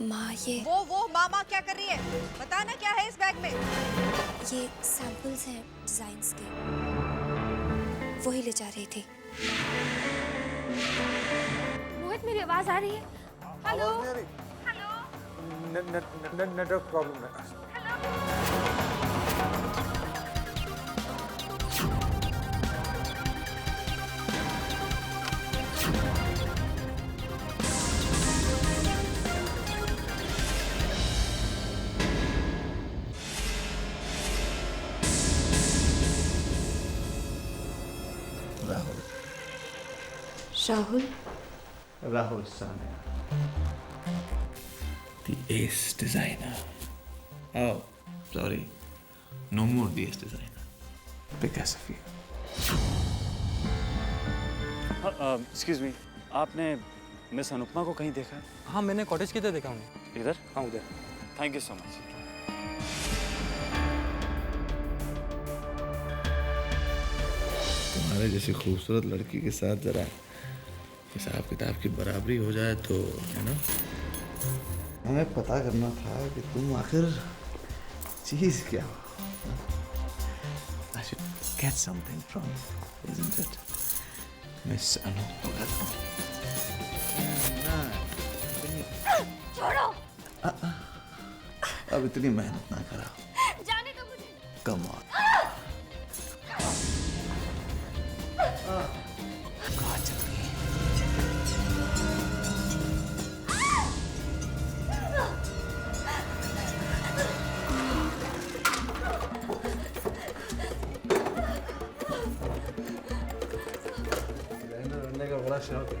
माँ ये वो मामा क्या कर रही है? बताना क्या है इस बैग में? ये सैंपल्स हैं डिजाइन्स के, वही ले जा रही थी। मोहित मेरी आवाज आ रही है? Hello hello. नेटवर्क प्रॉब्लम है। Rahul Rahul Rahul Sania, the ace designer. Oh, sorry, no more the ace designer. Because of you. Excuse me, आपने मिस अनुपमा को कहीं देखा है? हाँ, मैंने कॉटेज की तरह देखा उन्हें। इधर? हाँ, उधर। Thank you so much. तुम्हारे जैसी खूबसूरत लड़की के साथ जरा हिसाब किताब की बराबरी हो जाए तो, है ना? हमें पता करना था कि तुम आखिर चीज क्या हो। I should get something from you, isn't it, Miss Anup? छोड़ो। अब इतनी मेहनत ना करा। जाने दो मुझे। Come on. कहाँ चल रही है? डिजाइनर बनने का बड़ा शौक है।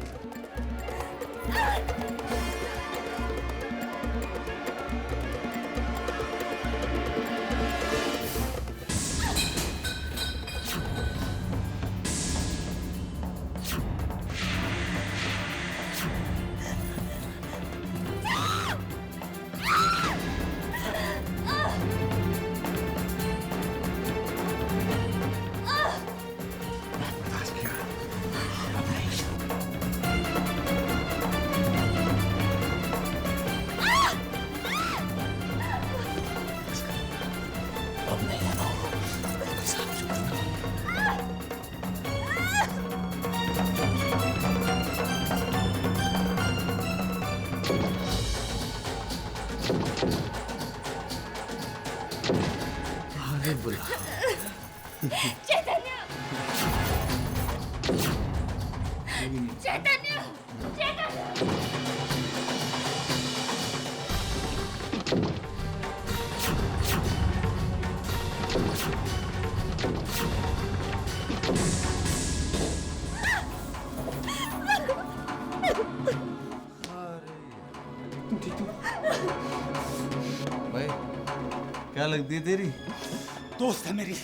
अब नहीं आना होगा। आगे बुला। चैतन्य! चैतन्य! चैतन्य! भाई क्या लगती है तेरी? दोस्त है मेरी।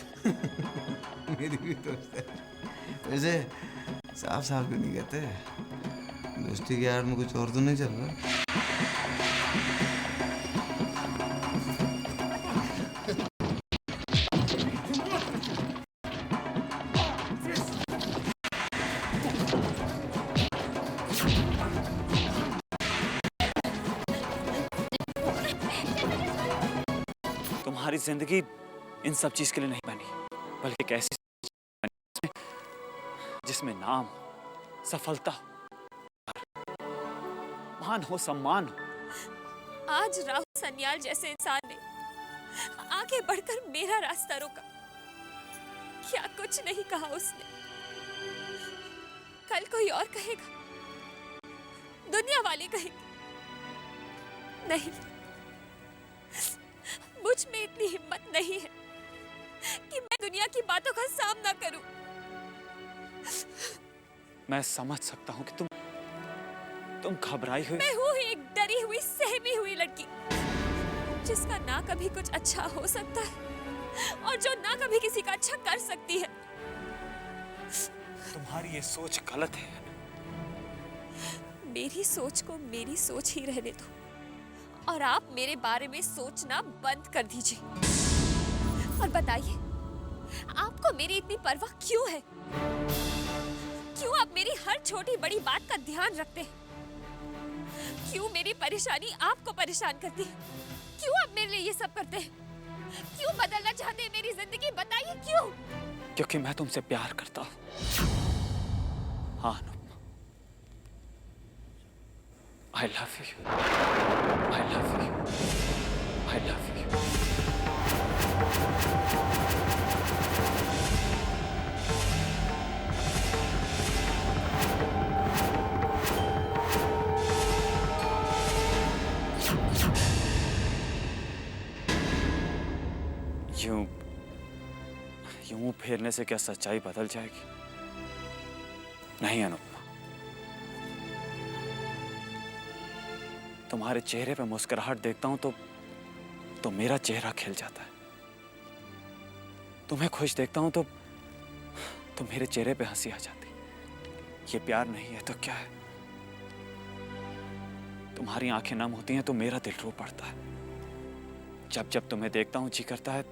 मेरी भी दोस्त है। वैसे साफ साफ क्यों नहीं कहते? दोस्ती के यार में कुछ और तो नहीं चल रहा? तुम्हारी जिंदगी इन सब चीज के लिए नहीं बनी, बल्कि एक ऐसी बनी जिसमें नाम, सफलता, मान हो, सम्मान हो। आज राहुल सन्याल जैसे इंसान ने आगे बढ़कर मेरा रास्ता रोका। क्या कुछ नहीं कहा उसने। कल कोई और कहेगा, दुनिया वाले कहेंगे। नहीं, मुझ में इतनी हिम्मत नहीं है कि मैं दुनिया की बातों का सामना करूं। मैं समझ सकता हूं कि तुम घबराई हुई। मैं हूं ही एक डरी हुई, सहमी हुई लड़की, जिसका ना कभी कुछ अच्छा हो सकता है और जो ना कभी किसी का अच्छा कर सकती है। तुम्हारी ये सोच गलत है। मेरी सोच को मेरी सोच ही रहने दो और आप मेरे बारे में सोचना बंद कर दीजिए। और बताइए, आपको मेरी इतनी परवाह क्यों है? क्यों आप मेरी हर छोटी बड़ी बात का ध्यान रखते हैं? क्यों मेरी परेशानी आपको परेशान करती है? क्यों आप मेरे लिए ये सब करते हैं? क्यों बदलना चाहते हैं मेरी जिंदगी? बताइए क्यों? क्योंकि मैं तुमसे प्यार करता हूँ। हाँ Anupama, I love you, I love you, I love you. यूं फेरने से क्या सच्चाई बदल जाएगी? नहीं अनुपमा, तुम्हारे चेहरे पे मुस्कुराहट देखता हूं तो मेरा चेहरा खिल जाता है। तुम्हें खुश देखता हूं तो मेरे चेहरे पे हंसी आ जाती। ये प्यार नहीं है तो क्या है? तुम्हारी आंखें नम होती हैं तो मेरा दिल रो पड़ता है। जब जब तुम्हें देखता हूं जी करता है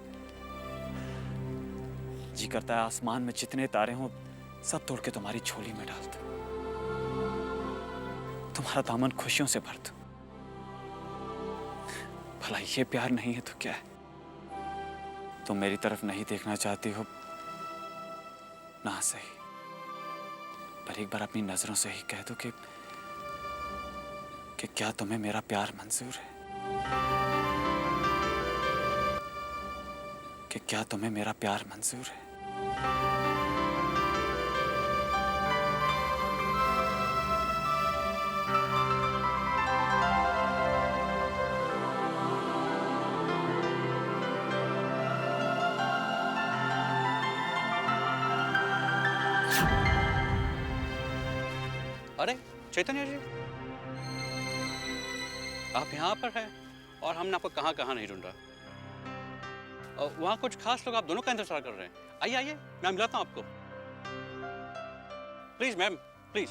आसमान में जितने तारे हों सब तोड़ के तुम्हारी झोली में डाल दूं, तुम्हारा दामन खुशियों से भर दूं। भला ये प्यार नहीं है तो क्या है? तुम मेरी तरफ नहीं देखना चाहती हो ना, सही, पर एक बार अपनी नजरों से ही कह दो कि क्या तुम्हें मेरा प्यार मंजूर है? कि क्या तुम्हें मेरा प्यार मंजूर है? अरे चैतन्य जी, आप यहाँ पर हैं और हमने आपको कहाँ कहाँ नहीं ढूंढा। वहाँ कुछ खास लोग आप दोनों का इंतजार कर रहे हैं। आइए आइए, मैं मिलाता हूँ आपको। Please ma'am, please.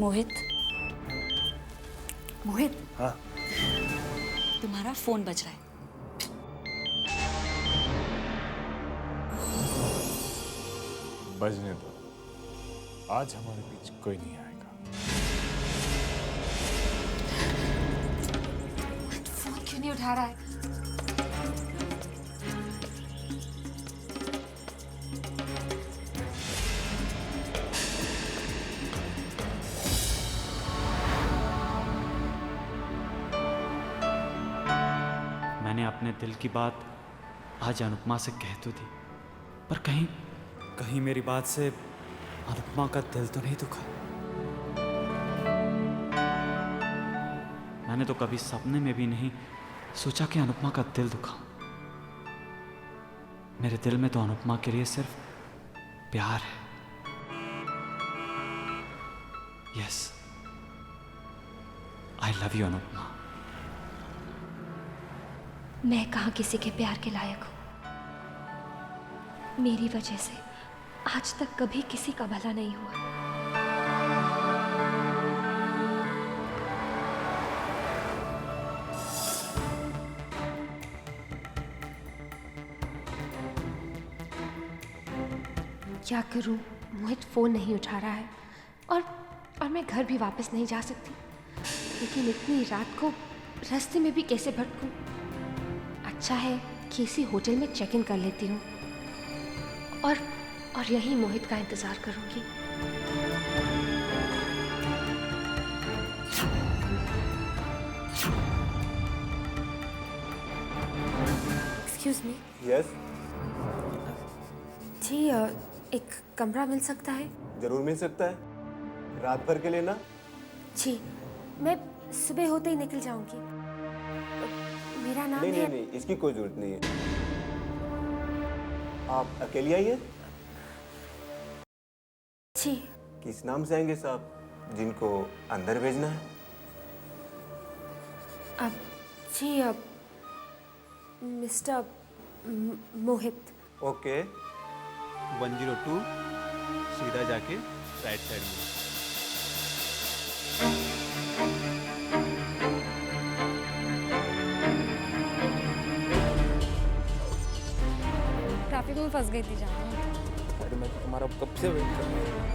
Mohit, Mohit, हाँ तुम्हारा फोन बज रहा है। बजने दो, आज हमारे बीच कोई नहीं आएगा। फोन क्यों नहीं उठा रहा है? मैंने अपने दिल की बात आज अनुपमा से कह तो दी, पर कहीं मेरी बात से अनुपमा का दिल तो नहीं दुखा। मैंने तो कभी सपने में भी नहीं सोचा कि अनुपमा का दिल दुखा। मेरे दिल में तो अनुपमा के लिए सिर्फ प्यार है। Yes, I love you Anupama. मैं कहाँ किसी के प्यार के लायक हूँ? मेरी वजह से आज तक कभी किसी का भला नहीं हुआ। क्या करूं? मोहित फोन नहीं उठा रहा है और मैं घर भी वापस नहीं जा सकती। लेकिन इतनी रात को रास्ते में भी कैसे भटकूं? अच्छा है किसी होटल में चेक इन कर लेती हूँ और यहीं मोहित का इंतजार करूंगी। Excuse me. यस, जी एक कमरा मिल सकता है? जरूर मिल सकता है। रात भर के लिए ना? जी, मैं सुबह होते ही निकल जाऊंगी। मेरा नाम है। नहीं, इसकी कोई जरूरत नहीं है। आप अकेली आई हैं? जी। किस नाम से आएंगे साहब जिनको अंदर भेजना है? मिस्टर मोहित। ओके, 102 सीधा जाके राइट साइड में। ट्रैफिक में फंस गई थी जाना। अरे मैं तो तुम्हारा कब से वेट कर रहा हूँ।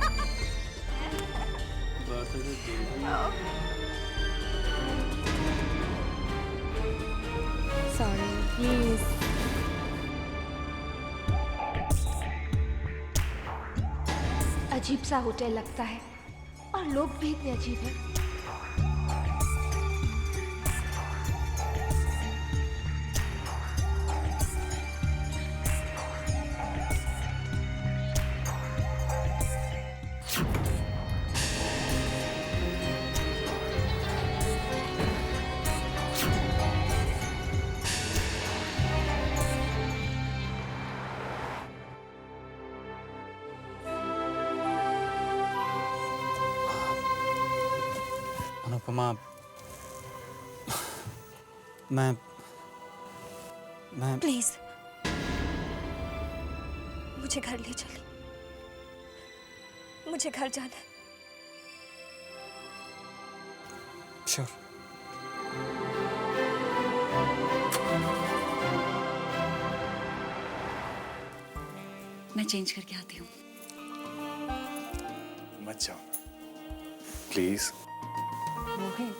Sorry please. अजीब सा होटल लगता है और लोग भी इतने अजीब हैं। अनुपमा, मैं प्लीज मुझे घर ले चलिए। मुझे घर जाना है। श्योर। मैं चेंज करके आती हूँ। मत जाओ प्लीज। मोहित,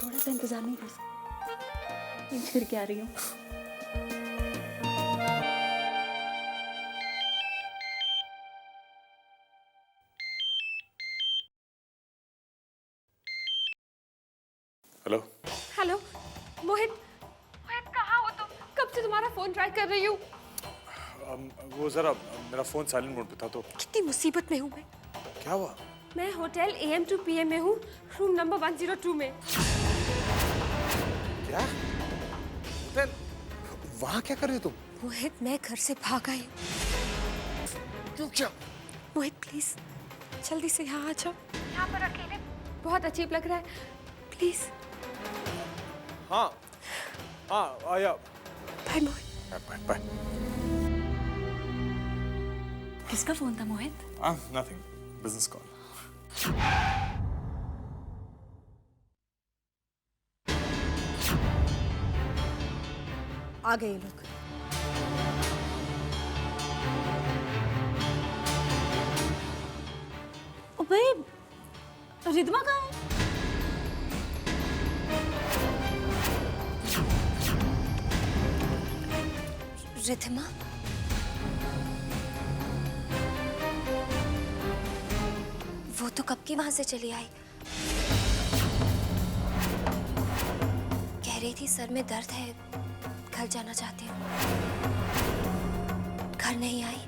थोड़ा सा इंतजार नहीं कर सकते? चेंज करके आ रही हूँ। हेलो। हेलो मोहित। मोहित कहाँ हो तुम? कब से तुम्हारा फोन ट्राई कर रही हूँ। वो जरा मेरा फोन साइलेंट मोड पे था तो। कितनी मुसीबत में हूँ मैं। क्या हुआ? मैं होटल AM to PM में हूँ, रूम नंबर 102 में। क्या? होटल? वहाँ क्या कर रही हो तुम? मोहित मैं घर से भाग आई। क्यों क्या? मोहित प्लीज जल्दी से यहाँ आ जाओ। यहाँ पर अकेले बहुत अजीब लग रहा है, प्लीज। हाँ हाँ आया। बाय मोहित। Bye bye. किसका फोन था मोहित? Nothing, business call. आ गए ये लोग। अबे रिद्मा कहाँ है? रिद्मा? वो तो कब की वहां से चली आई। कह रही थी सर में दर्द है, घर जाना चाहती हूँ। घर नहीं आई।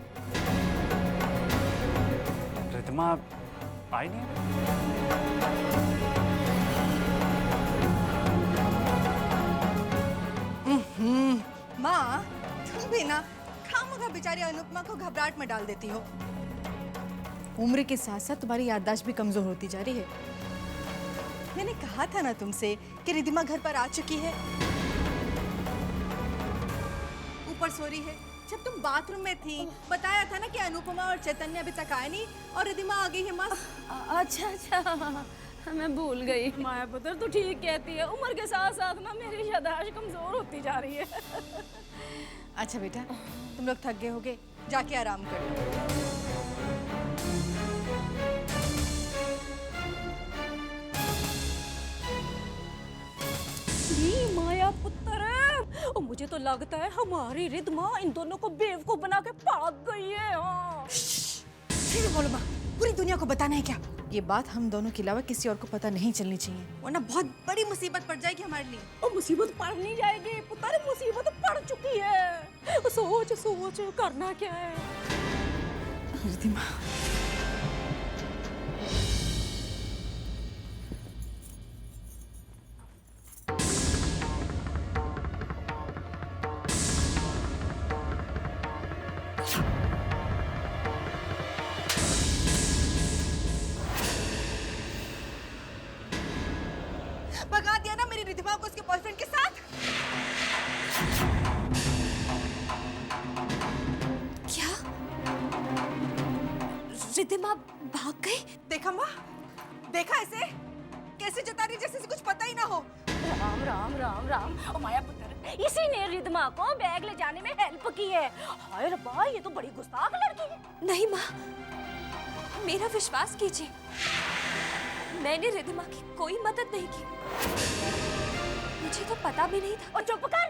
रिद्मा आई नहीं है? माँ तुम भी ना खामखा बेचारी अनुपमा को घबराहट में डाल देती हो। उम्र के साथ साथ तुम्हारी याददाश्त भी कमजोर होती जा रही है। मैंने कहा था ना तुमसे कि रिद्धिमा घर पर आ चुकी है, ऊपर सो रही है। जब तुम बाथरूम में थी बताया था ना कि अनुपमा और चैतन्य अभी तक आए नहीं और रिद्धिमा आ गई है। मस्त। अच्छा अच्छा मैं भूल गई। माया पुत्र तू ठीक कहती है, उम्र के साथ साथ ना मेरी याददाश्त कमजोर होती जा रही है। अच्छा बेटा तुम लोग थक गए होगे, जाके आराम करो। माया पुत्र, और मुझे तो लगता है हमारी रिद्मा इन दोनों को बेवकूफ बना के भाग गई है। हाँ। फिर बोलो माँ, पूरी दुनिया को बताना है क्या? ये बात हम दोनों के अलावा किसी और को पता नहीं चलनी चाहिए, वरना बहुत बड़ी मुसीबत पड़ जाएगी हमारे लिए। और मुसीबत पड़ नहीं जाएगी पुत्र, मुसीबत पड़ चुकी है। सोच सोच करना क्या है। रिद्धिमा भगा दिया ना मेरी रिद्धिमा को उसके बॉयफ्रेंड के साथ। क्या? रिद्धिमा भाग गई? देखा माँ, देखा ऐसे कैसे जता रही जैसे कुछ पता ही ना हो। राम राम राम राम। ओ माया पुत्र, इसी ने रिद्धिमा को बैग ले जाने में हेल्प की है। हाय रब्बा, ये तो बड़ी गुस्ताख लड़की है। नहीं माँ, मेरा विश्वास कीजिए, मैंने रिद्धिमा की कोई मदद नहीं की। मुझे तो पता भी नहीं था। और चुप कर।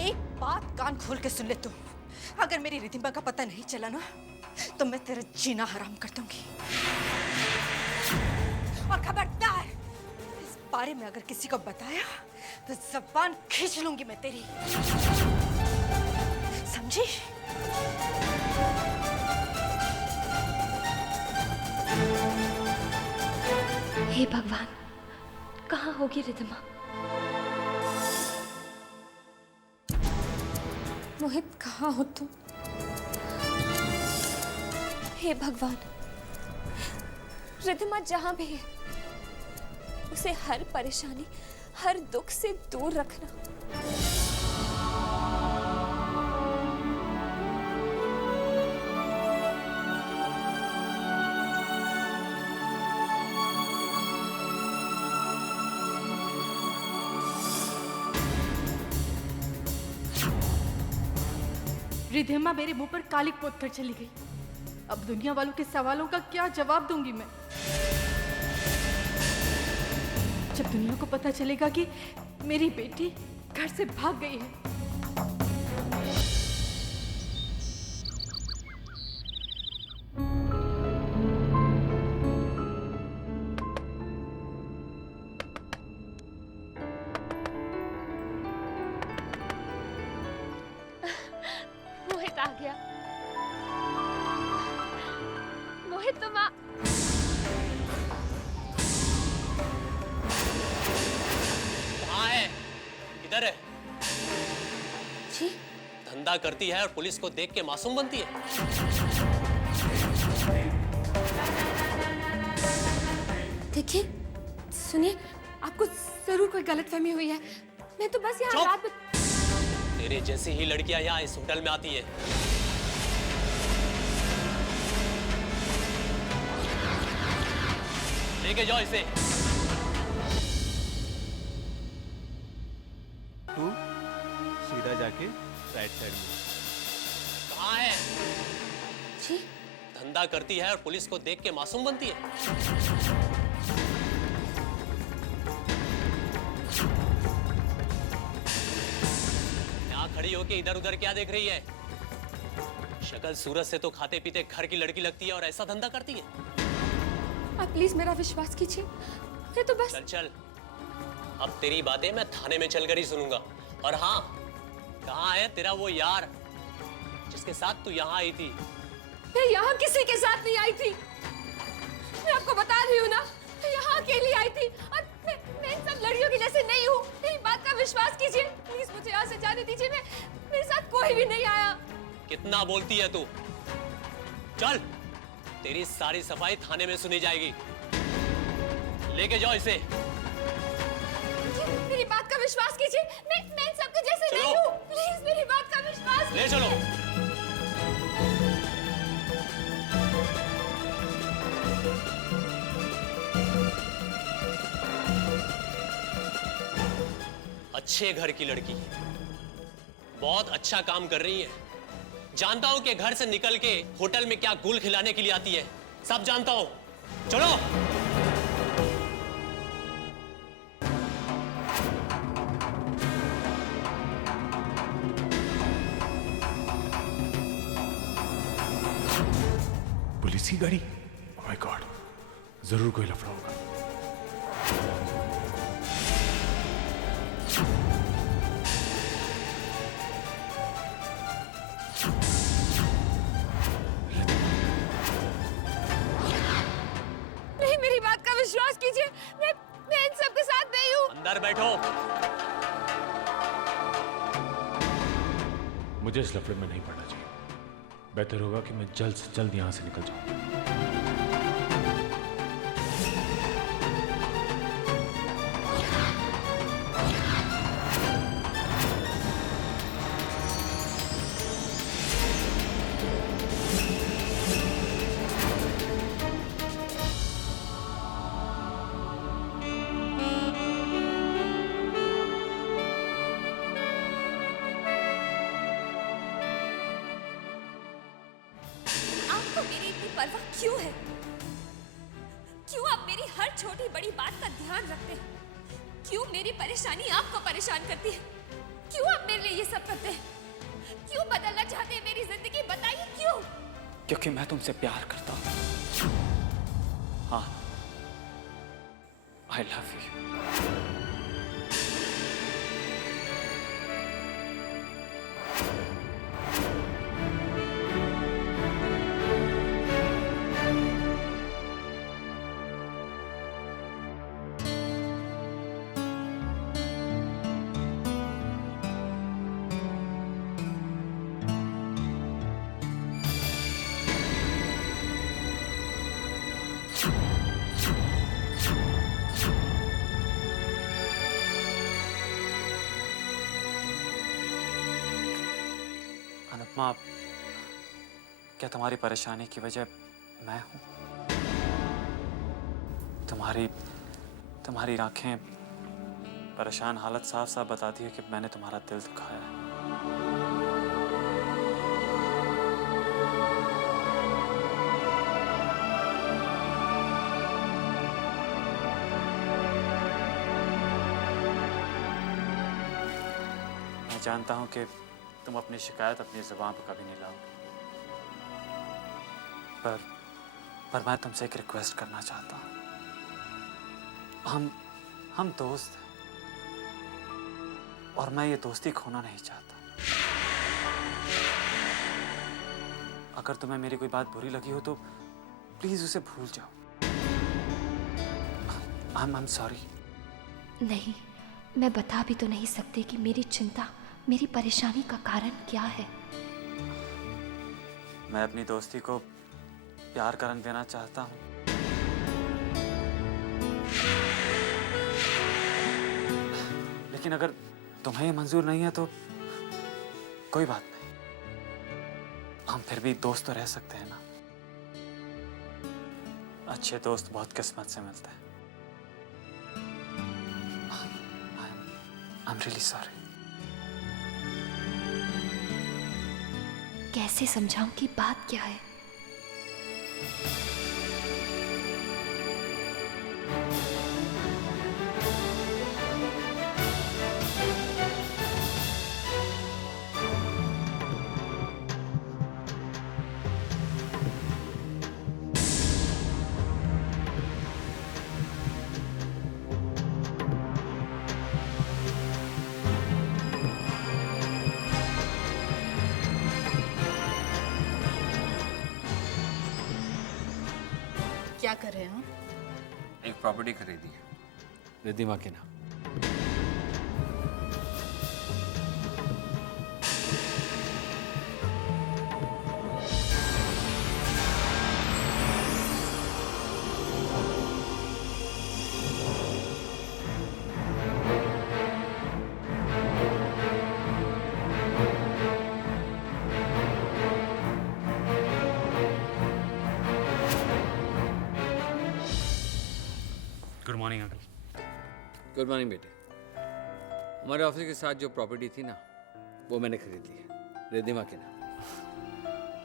एक बात कान खोल के सुन ले तुम, अगर मेरी रिद्धिमा का पता नहीं चला ना तो मैं तेरा जीना हराम कर दूंगी। और खबरदार, इस बारे में अगर किसी को बताया तो जबान खींच लूंगी मैं तेरी, समझी? हे भगवान, कहाँ होगी रिद्धिमा? मोहित, कहाँ हो तुम? हे भगवान, रिद्धिमा जहां भी है उसे हर परेशानी, हर दुख से दूर रखना। रिद्धिमा मेरे मुंह पर कालिक पोत कर चली गई। अब दुनिया वालों के सवालों का क्या जवाब दूंगी मैं? जब दुनिया को पता चलेगा कि मेरी बेटी घर से भाग गई है। मोहित आ गया। मोहित, तुम आ। कहाँ है? इधर है। जी? धंधा करती है और पुलिस को देख के मासूम बनती है। देखिए, सुनिए, आपको जरूर कोई गलतफहमी हुई है। मैं तो बस यहाँ रात में... तेरे जैसी ही लड़कियां यहाँ इस होटल में आती है। लेके जाओ इसे। तू सीधा जाके राइट साइड में। कहाँ है? जी? धंधा करती है और पुलिस को देख के मासूम बनती है। यहाँ खड़ी होके इधर उधर क्या देख रही है? शक्ल सूरत से तो खाते पीते घर की लड़की लगती है और ऐसा धंधा करती है। आप प्लीज मेरा विश्वास कीजिए, मैं तो बस... चल चल, अब तेरी बातें मैं थाने में चलकर ही सुनूंगा। और हाँ, कहाँ है तेरा वो यार जिसके साथ तू यहाँ आई थी? मैं यहाँ किसी के साथ नहीं आई थी। मैं आपको बता रही हूँ ना, मैं यहाँ अकेली आई थी और मैं इन सब लड़कियों की जैसे नहीं हूँ। मेरी बात का विश्वास कीजिए, प्लीज मुझे यहाँ से जाने दीजिए। मेरे साथ कोई भी नहीं आया। कितना बोलती है तू? चल, तेरी सारी सफाई थाने में सुनी जाएगी। लेके जाओ इसे। मेरी बात का विश्वास कीजिए, मैं इन सबके जैसे नहीं हूँ। प्लीज मेरी बात का विश्वास ले चलो। अच्छे घर की लड़की, बहुत अच्छा काम कर रही है। जानता हूं कि घर से निकल के होटल में क्या गुल खिलाने के लिए आती है, सब जानता हूं। चलो। पुलिस की गाड़ी? ओह माय गॉड, जरूर कोई लफड़ा होगा। नहीं, मेरी बात का विश्वास कीजिए, मैं इन सबके साथ नहीं हूँ। अंदर बैठो। मुझे इस लफड़े में नहीं पड़ना चाहिए। बेहतर होगा कि मैं जल्द से जल्द यहाँ से निकल जाऊँ। परवाह क्यों है? क्यों आप मेरी हर छोटी बड़ी बात का ध्यान रखते हैं? क्यों मेरी परेशानी आपको परेशान करती है? क्यों आप मेरे लिए ये सब करते हैं? क्यों बदलना चाहते हैं मेरी जिंदगी? बताइए क्यों? क्योंकि मैं तुमसे प्यार करता हूँ। हाँ, आई लव यू। अनुपमा, क्या तुम्हारी परेशानी की वजह मैं हूं? तुम्हारी आंखें परेशान हालत साफ साफ बताती है कि मैंने तुम्हारा दिल दुखाया है। मैं जानता हूं कि तुम अपनी शिकायत अपनी जुबान पर कभी नहीं लाओगे, पर मैं तुमसे एक रिक्वेस्ट करना चाहता हूं। हम दोस्त हैं और मैं ये दोस्ती खोना नहीं चाहता। अगर तुम्हें मेरी कोई बात बुरी लगी हो तो प्लीज उसे भूल जाओ। I'm sorry। नहीं, मैं बता भी तो नहीं सकती कि मेरी चिंता, मेरी परेशानी का कारण क्या है। मैं अपनी दोस्ती को प्यार का रंग देना चाहता हूँ, लेकिन अगर तुम्हें ये मंजूर नहीं है तो कोई बात नहीं, हम फिर भी दोस्त तो रह सकते हैं ना। अच्छे दोस्त बहुत किस्मत से मिलते हैं। I'm really sorry। कैसे समझाऊं कि बात क्या है? क्या कर रहे हैं आप? एक प्रॉपर्टी खरीदी है रिद्धिमा के नाम। Good morning uncle. Good morning बेटे। हमारे ऑफिस के साथ जो प्रॉपर्टी थी ना, वो मैंने खरीद ली है रिद्धिमा के नाम।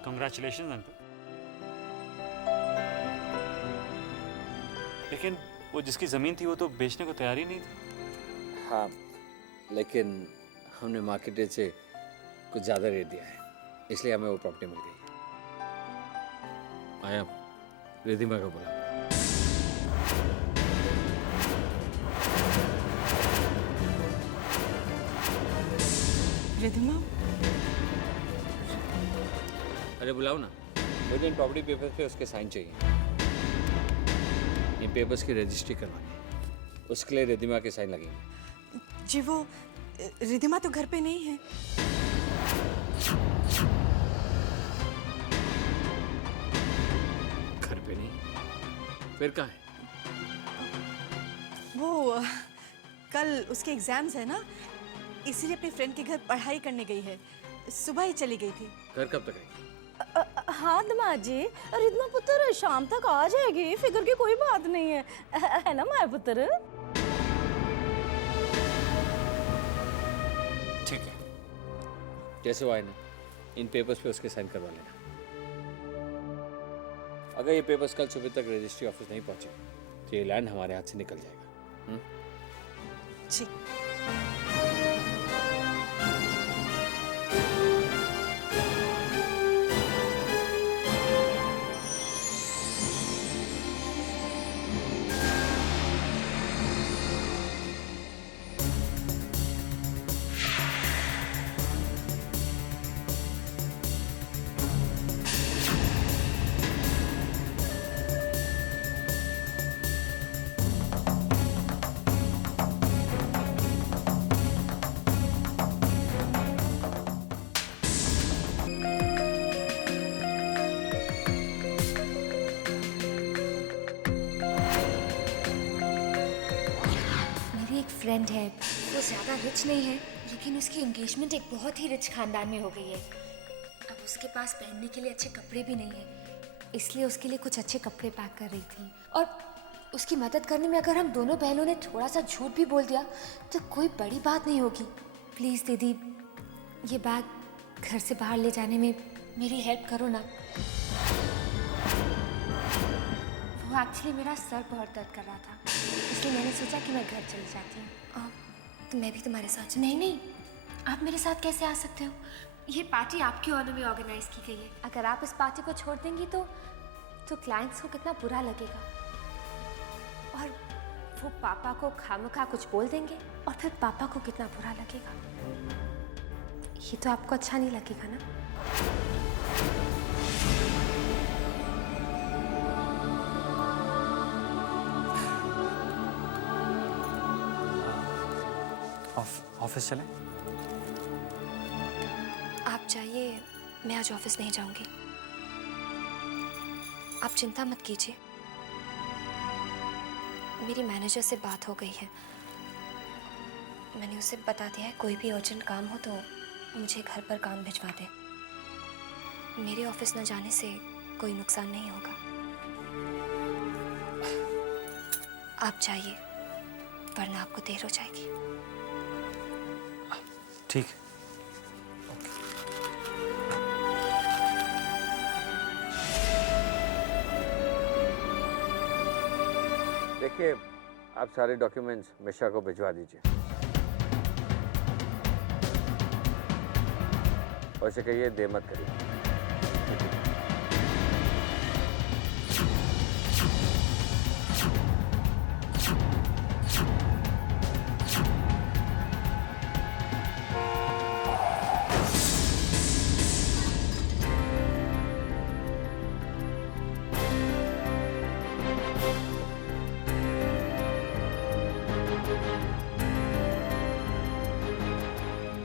Congratulation uncle. लेकिन वो जिसकी जमीन थी वो तो बेचने को तैयार ही नहीं था। हाँ, लेकिन हमने मार्केट रेट से कुछ ज़्यादा रेट दिया है, इसलिए हमें वो प्रॉपर्टी मिल गई। आया रिद्धिमा को बुला। रिद्धिमा, अरे बुलाओ ना। मुझे इन प्रॉपर्टी पेपर्स पे उसके साइन चाहिए। इन पेपर्स की रजिस्ट्री करवानी है, उसके लिए रिद्धिमा के साइन लगेंगे। जी वो रिद्धिमा तो घर पे नहीं है। घर पे नहीं? फिर कहाँ है? वो कल उसके एग्जाम्स है ना, इसीलिए अपने फ्रेंड के घर पढ़ाई करने गई है। सुबह ही चली गई थी। घर कब तक आएगी? हाँ दमाद जी, रिद्धिमा पुत्र शाम तक आ जाएगी, फिक्र की कोई बात नहीं है। है ना माया पुत्र? ठीक है, जैसे वो आए ना, इन पेपर्स पे उसके साइन करवा लेना। अगर ये पेपर्स कल सुबह तक रजिस्ट्री ऑफिस नहीं पहुंचे तो ये लैंड हमारे हाथ से निकल जाएगा। ठीक। फ्रेंड है, वो ज़्यादा रिच नहीं है, लेकिन उसकी एंगेजमेंट एक बहुत ही रिच खानदान में हो गई है। अब उसके पास पहनने के लिए अच्छे कपड़े भी नहीं है, इसलिए उसके लिए कुछ अच्छे कपड़े पैक कर रही थी। और उसकी मदद करने में अगर हम दोनों बहनों ने थोड़ा सा झूठ भी बोल दिया तो कोई बड़ी बात नहीं होगी। प्लीज़ दीदी, ये बैग घर से बाहर ले जाने में मेरी हेल्प करो ना। वो एक्चुअली मेरा सर बहुत दर्द कर रहा था, इसलिए मैंने सोचा कि मैं घर चली जाती हूँ। तो मैं भी तुम्हारे साथ? नहीं, आप मेरे साथ कैसे आ सकते हो? ये पार्टी आपके ऑनर में ऑर्गेनाइज की गई है। अगर आप इस पार्टी को छोड़ देंगी तो क्लाइंट्स को कितना बुरा लगेगा, और वो पापा को खामखा कुछ बोल देंगे और फिर पापा को कितना बुरा लगेगा। ये तो आपको अच्छा नहीं लगेगा ना? ऑफिस चलें? आप जाइए, मैं आज ऑफिस नहीं जाऊंगी। आप चिंता मत कीजिए, मेरी मैनेजर से बात हो गई है। मैंने उसे बता दिया है कोई भी अर्जेंट काम हो तो मुझे घर पर काम भिजवा दे। मेरे ऑफिस न जाने से कोई नुकसान नहीं होगा। आप जाइए, वरना आपको देर हो जाएगी। ठीक। देखिए, आप सारे डॉक्यूमेंट्स मिश्रा को भिजवा दीजिए और उसे कहिए देर मत करिए।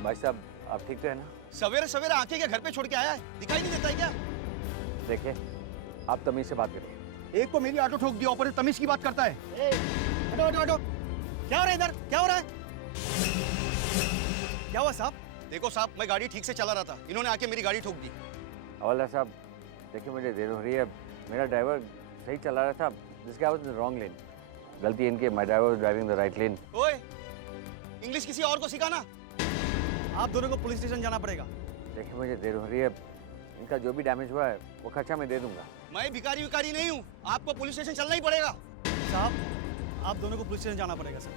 भाई साहब, आप ठीक तो है ना? सवेरे सवेरे आंखें क्या घर पे छोड़ के आया है? दिखाई नहीं देता है क्या? देखिए, आप तमीज से बात करिए। एक को मेरी ऑटो ठोक दिया, ऊपर से तमीज की बात करता है। हटो हटो हटो। क्या हो रहा है इधर? क्या हो रहा है? क्या हुआ साहब? देखो साहब, मैं गाड़ी ठीक से चला रहा था, इन्होंने आके मेरी गाड़ी ठोक दी। हवलदार साहब, देखिए मुझे देर हो रही है। मेरा ड्राइवर सही चला रहा था, this guy was in the wrong lane. गलती इनकी, my driver was driving the right lane. ओए, इंग्लिश किसी और को सिखाना। आप दोनों को पुलिस स्टेशन जाना पड़ेगा। देखिए मुझे देर हो रही है, इनका जो भी डैमेज हुआ है वो खर्चा मैं दे दूंगा। मैं भिखारी विकारी नहीं हूँ, आपको पुलिस स्टेशन चलना ही पड़ेगा। साहब, आप दोनों को पुलिस स्टेशन जाना पड़ेगा सर।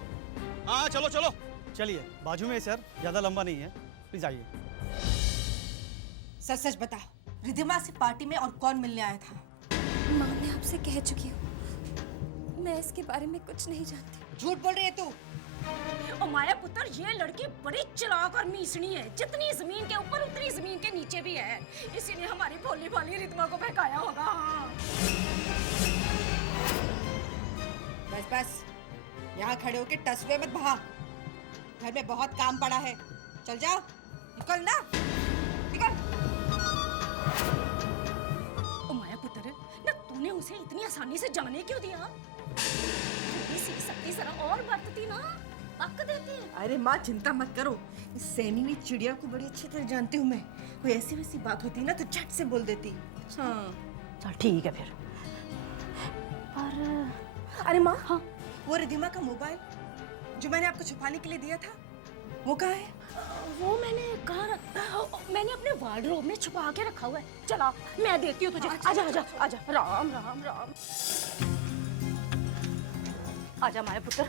हाँ चलो चलो। चलिए, बाजू में सर, ज्यादा लंबा नहीं है, प्लीज आइए। सच सच बताओ, रिधिमा से पार्टी में और कौन मिलने आया था? माँ, मैं आपसे कह चुकी हूँ, मैं इसके बारे में कुछ नहीं जानती। झूठ बोल रही है तू। और माया पुत्र, ये लड़की बड़ी चालाक और मीसनी है। जितनी जमीन के ऊपर उतनी जमीन के नीचे भी है। इसीलिए हमारी भोली भाली रिधिमा को बहकाया होगा। हाँ। बस बस, यहाँ खड़े होके टसवे मत बहा। घर में बहुत काम पड़ा है, चल जाओ, निकल ना, निकल। ओ माया पुत्र, ना तूने उसे इतनी आसानी से जाने क्यों दिया? और बरतती ना, पक देती है। अरे माँ, चिंता मत करो, इस सैनी में चिड़िया को बड़ी अच्छी तरह जानती हूँ मैं। कोई ऐसी वैसी बात होती ना तो झट से बोल देती। हाँ चल ठीक है फिर। अरे माँ, हाँ, वो रिधिमा का मोबाइल जो मैंने आपको छुपाने के लिए दिया था, वो कहाँ है? वो मैंने अपने वार्डरोब में छुपा के रखा हुआ है। चला मैं देती हूँ तुझे। आजा आजा आजा। राम राम राम। आजा माया पुत्र।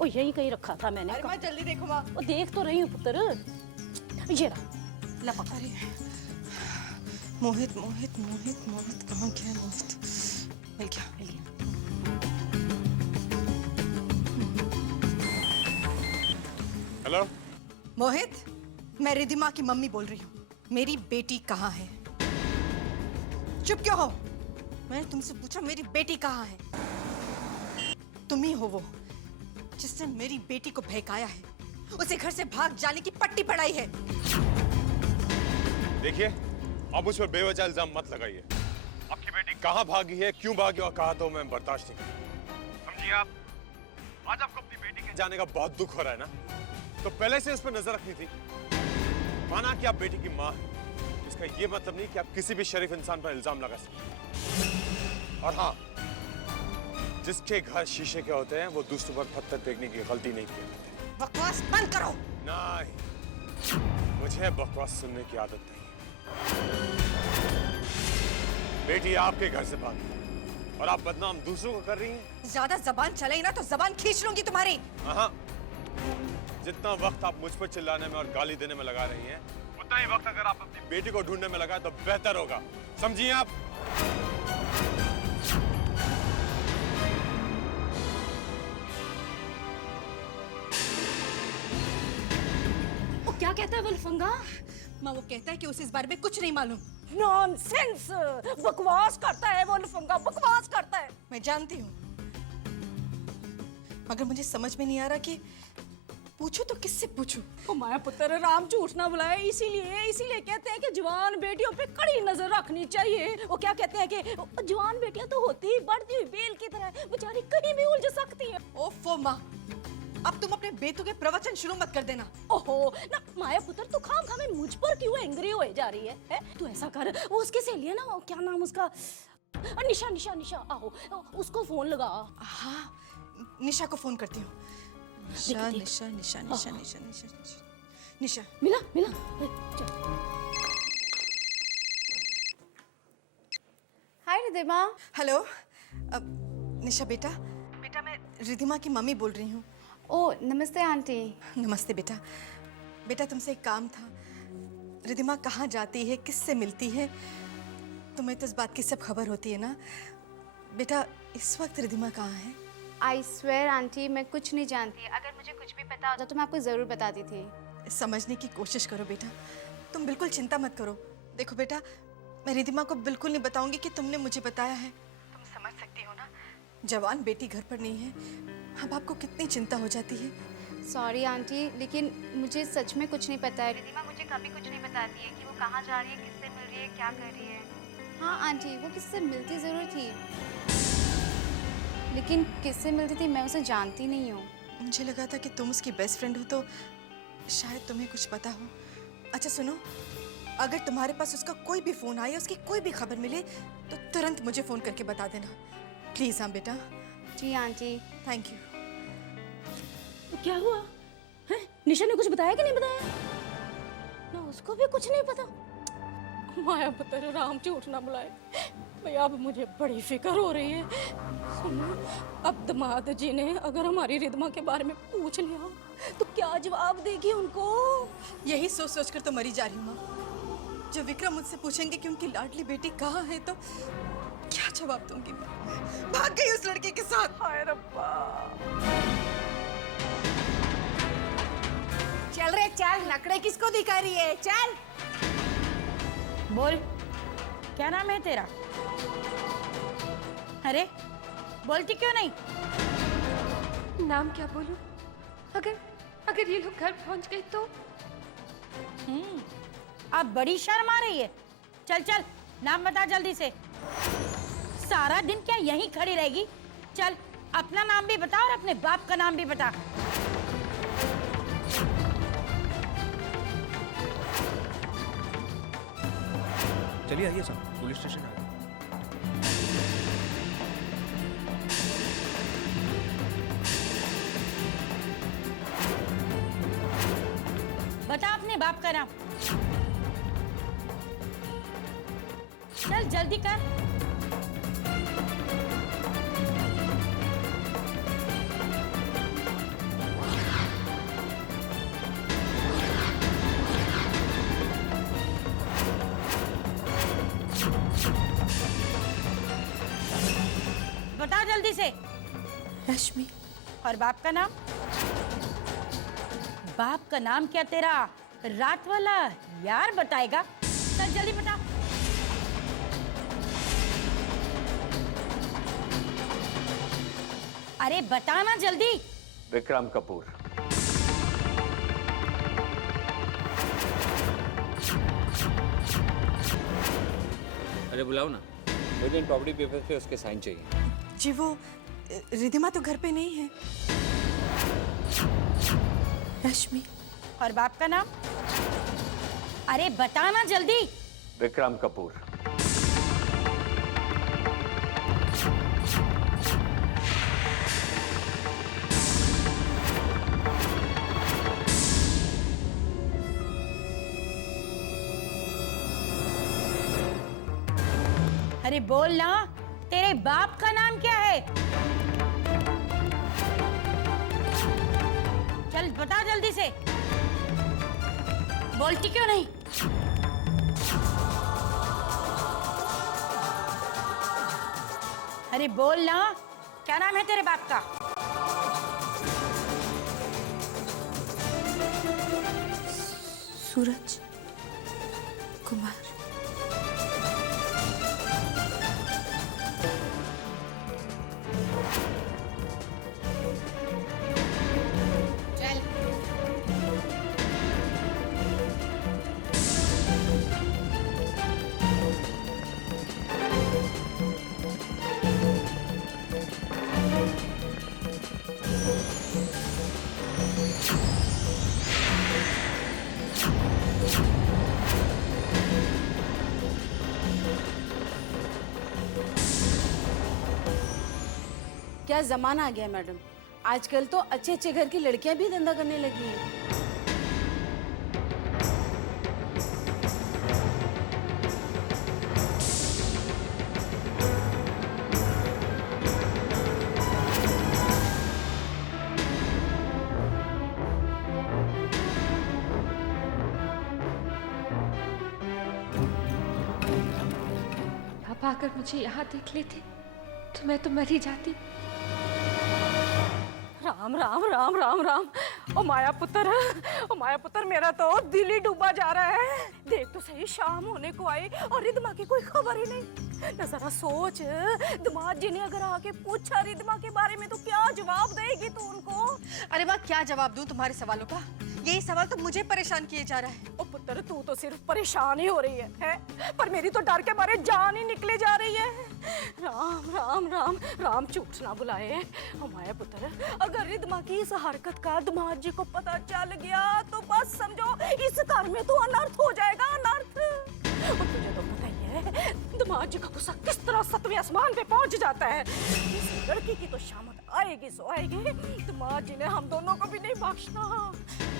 ओ यहीं कहीं रखा था मैंने। अरे माँ जल्दी देखो माँ। ओ देख तो रही हूँ पुत्र। ये रहा लपक। अरे मोहित मोहित मोहित मोहित कहाँ गया मोहित? मिल गया मिल गया। हेलो मोहित, मैं रिधिमा की मम्मी बोल रही हूँ। मेरी बेटी कहाँ है? चुप क्यों हो? मैंने तुमसे पूछा मेरी बेटी कहाँ है? तुम ही हो वो जिसने मेरी बेटी को बहकाया है, उसे घर से भाग जाने की पट्टी पड़ाई है। देखिए, अब उस पर बेवजह इल्जाम मत लगाइए। आपकी बेटी कहाँ भागी है, क्यों भागी और कहा तो मैं बर्दाश्त नहीं करूंगा। समझिए आप? आज आपको अपनी बेटी के जाने का बहुत दुख हो रहा है ना, तो पहले से उस पर नजर रखनी थी। माना कि आप बेटी की माँ हैं, इसका ये मतलब नहीं कि आप किसी भी शरीफ इंसान पर इल्जाम लगा सकते। और हाँ, जिसके घर शीशे के होते हैं वो दूसरों पर पत्थर फेंकने की गलती नहीं की। बकवास बंद करो। नहीं, मुझे बकवास सुनने की आदत नहीं है। बेटी आपके घर से भागी और आप बदनाम दूसरों को कर रही हैं। ज्यादा जबान चले ना तो जबान खींच लूंगी तुम्हारी। हाँ, जितना वक्त आप मुझ पर चिल्लाने में और गाली देने में लगा रही हैं, उतना ही वक्त अगर आप अपनी बेटी को ढूंढने में लगाए तो बेहतर होगा। समझिए आप? वो क्या कहता है वलफंगा? माँ वो कहता है कि उसे इस बारे में कुछ नहीं मालूम। नॉनसेंस! बकवास करता है वलफंगा, बकवास करता है। मैं जानती हूँ, मगर मुझे समझ में नहीं आ रहा कि पूछूं तो किससे पूछूं? ओ माया पुत्र, राम झूठ ना बुलाए। इसीलिए कहते हैं कि जवान बेटियों पे कड़ी नजर रखनी चाहिए। वो क्या कहते हैं कि जवान बेटियां तो होती ही बढ़ती हुई बेल की तरह, बेचारी कहीं भी उलझ सकती है। ओफो माँ, अब तुम अपने बेतुके प्रवचन शुरू मत कर देना। ओहो ना माया पुत्र, तू खाम में मुझ पर क्यों एंग्री हो जा रही है? तू ऐसा कर, वो उसकी सहेली है ना, वो क्या नाम उसका, निशा निशा निशा, आओ उसको फोन लगा। हाँ, निशा को फोन करती हूँ। निशा निशा निशा निशा निशा निशा निशा। मिला मिला। हाय रिधिमा। हेलो निशा बेटा मैं रिधिमा की मम्मी बोल रही हूँ। ओ नमस्ते आंटी। नमस्ते बेटा। बेटा तुमसे एक काम था। रिधिमा कहाँ जाती है, किससे मिलती है? तुम्हें तो इस बात की सब खबर होती है ना बेटा? इस वक्त रिधिमा कहाँ है? आई स्वेयर आंटी, मैं कुछ नहीं जानती। अगर मुझे कुछ भी पता होता तो मैं आपको ज़रूर बताती थी। समझने की कोशिश करो बेटा, तुम बिल्कुल चिंता मत करो। देखो बेटा, मैं रिधिमा को बिल्कुल नहीं बताऊंगी कि तुमने मुझे बताया है। तुम समझ सकती हो ना, जवान बेटी घर पर नहीं है, अब आपको कितनी चिंता हो जाती है। सॉरी आंटी, लेकिन मुझे सच में कुछ नहीं पता है। रिधिमा मुझे कभी कुछ नहीं बताती है कि वो कहाँ जा रही है, किससे मिल रही है, क्या कर रही है। हाँ आंटी, वो किससे मिलती ज़रूर थी, लेकिन किससे मिलती थी मैं उसे जानती नहीं हूँ। मुझे लगा था कि तुम उसकी बेस्ट फ्रेंड हो तो शायद तुम्हें कुछ पता हो। अच्छा सुनो, अगर तुम्हारे पास उसका कोई भी फ़ोन आए, उसकी कोई भी खबर मिले तो तुरंत मुझे फ़ोन करके बता देना प्लीज़। हाँ बेटा। जी आंटी। Thank you. क्या हुआ है? निशा ने कुछ बताया कि नहीं बताया? ना उसको भी कुछ नहीं पता। माया पुत्र, राम झूठ ना बुलाए। भैया अब मुझे बड़ी फिक्र हो रही है। सुनो, अब दामाद जी ने अगर हमारी रिधिमा के बारे में पूछ लिया तो क्या जवाब देगी उनको? यही सोच सोच कर तो मरी जा रही हूँ माँ। जब विक्रम मुझसे पूछेंगे कि उनकी लाडली बेटी कहाँ है तो क्या जवाब दूंगी मैं? भाग गई उस लड़के के साथ। हाय रब्बा। चल रे चल, नखरे किसको दिखा रही है? चल बोल, क्या नाम है तेरा? अरे बोलती क्यों नहीं? नाम क्या बोलूं? अगर ये लोग घर पहुंच गए तो? अब बड़ी शर्म आ रही है। चल चल नाम बता जल्दी से। सारा दिन क्या यहीं खड़ी रहेगी? चल अपना नाम भी बता और अपने बाप का नाम भी बता। चलिए आइए साहब, पुलिस स्टेशन आ गए। अपने बाप का नाम। चल जल्दी कर। बता जल्दी से। रश्मि। और बाप का नाम? बाप का नाम क्या तेरा रात वाला यार बताएगा? चल जल्दी बता। अरे बताना जल्दी। विक्रम कपूर। अरे बुलाओ ना, मुझे इन प्रॉपर्टी पेपर पे उसके साइन चाहिए। जी वो रिधिमा तो घर पे नहीं है। रश्मि। और बाप का नाम? अरे बताना जल्दी। विक्रम कपूर। अरे बोल ना, तेरे बाप का नाम क्या है? चल बता जल्दी से। बोलती क्यों नहीं? अरे बोल ना, क्या नाम है तेरे बाप का? सूरज कुमार। क्या जमाना आ गया मैडम, आजकल तो अच्छे अच्छे घर की लड़कियां भी धंधा करने लगी हैं। आप आकर मुझे यहाँ देख लेते तो मैं तो मर ही जाती। राम राम राम राम राम। ओ माया पुत्र मेरा तो दिल ही डूबा जा रहा है। देख तो सही, शाम होने को आई और रिधमा की कोई खबर ही नहीं। न जरा सोच, दामाद जी ने अगर आके पूछा रिधमा के बारे में तो क्या जवाब देगी तू उनको? अरे माँ क्या जवाब दूं तुम्हारे सवालों का? यही सवाल तो मुझे परेशान किए जा रहा है। ओ पुत्र तू तो सिर्फ परेशान ही हो रही है? पर मेरी तो डर के मारे जान ही निकले जा रही है। राम राम राम राम, झूठ ना बुलाए। ओ माया पुत्र, अगर रिधमा की इस हरकत का दामाद जी को पता चल गया तो बस समझो इस घर में तो अनर्थ हो जाएगा, अनर्थ। और तुझे तो पता ही है दामाद जी का गुस्सा किस तरह 7वें आसमान पे पहुंच जाता है। इस लड़की की तो शामत आएगी सो आएगी, दामाद जी ने हम दोनों को भी नहीं बख्शना।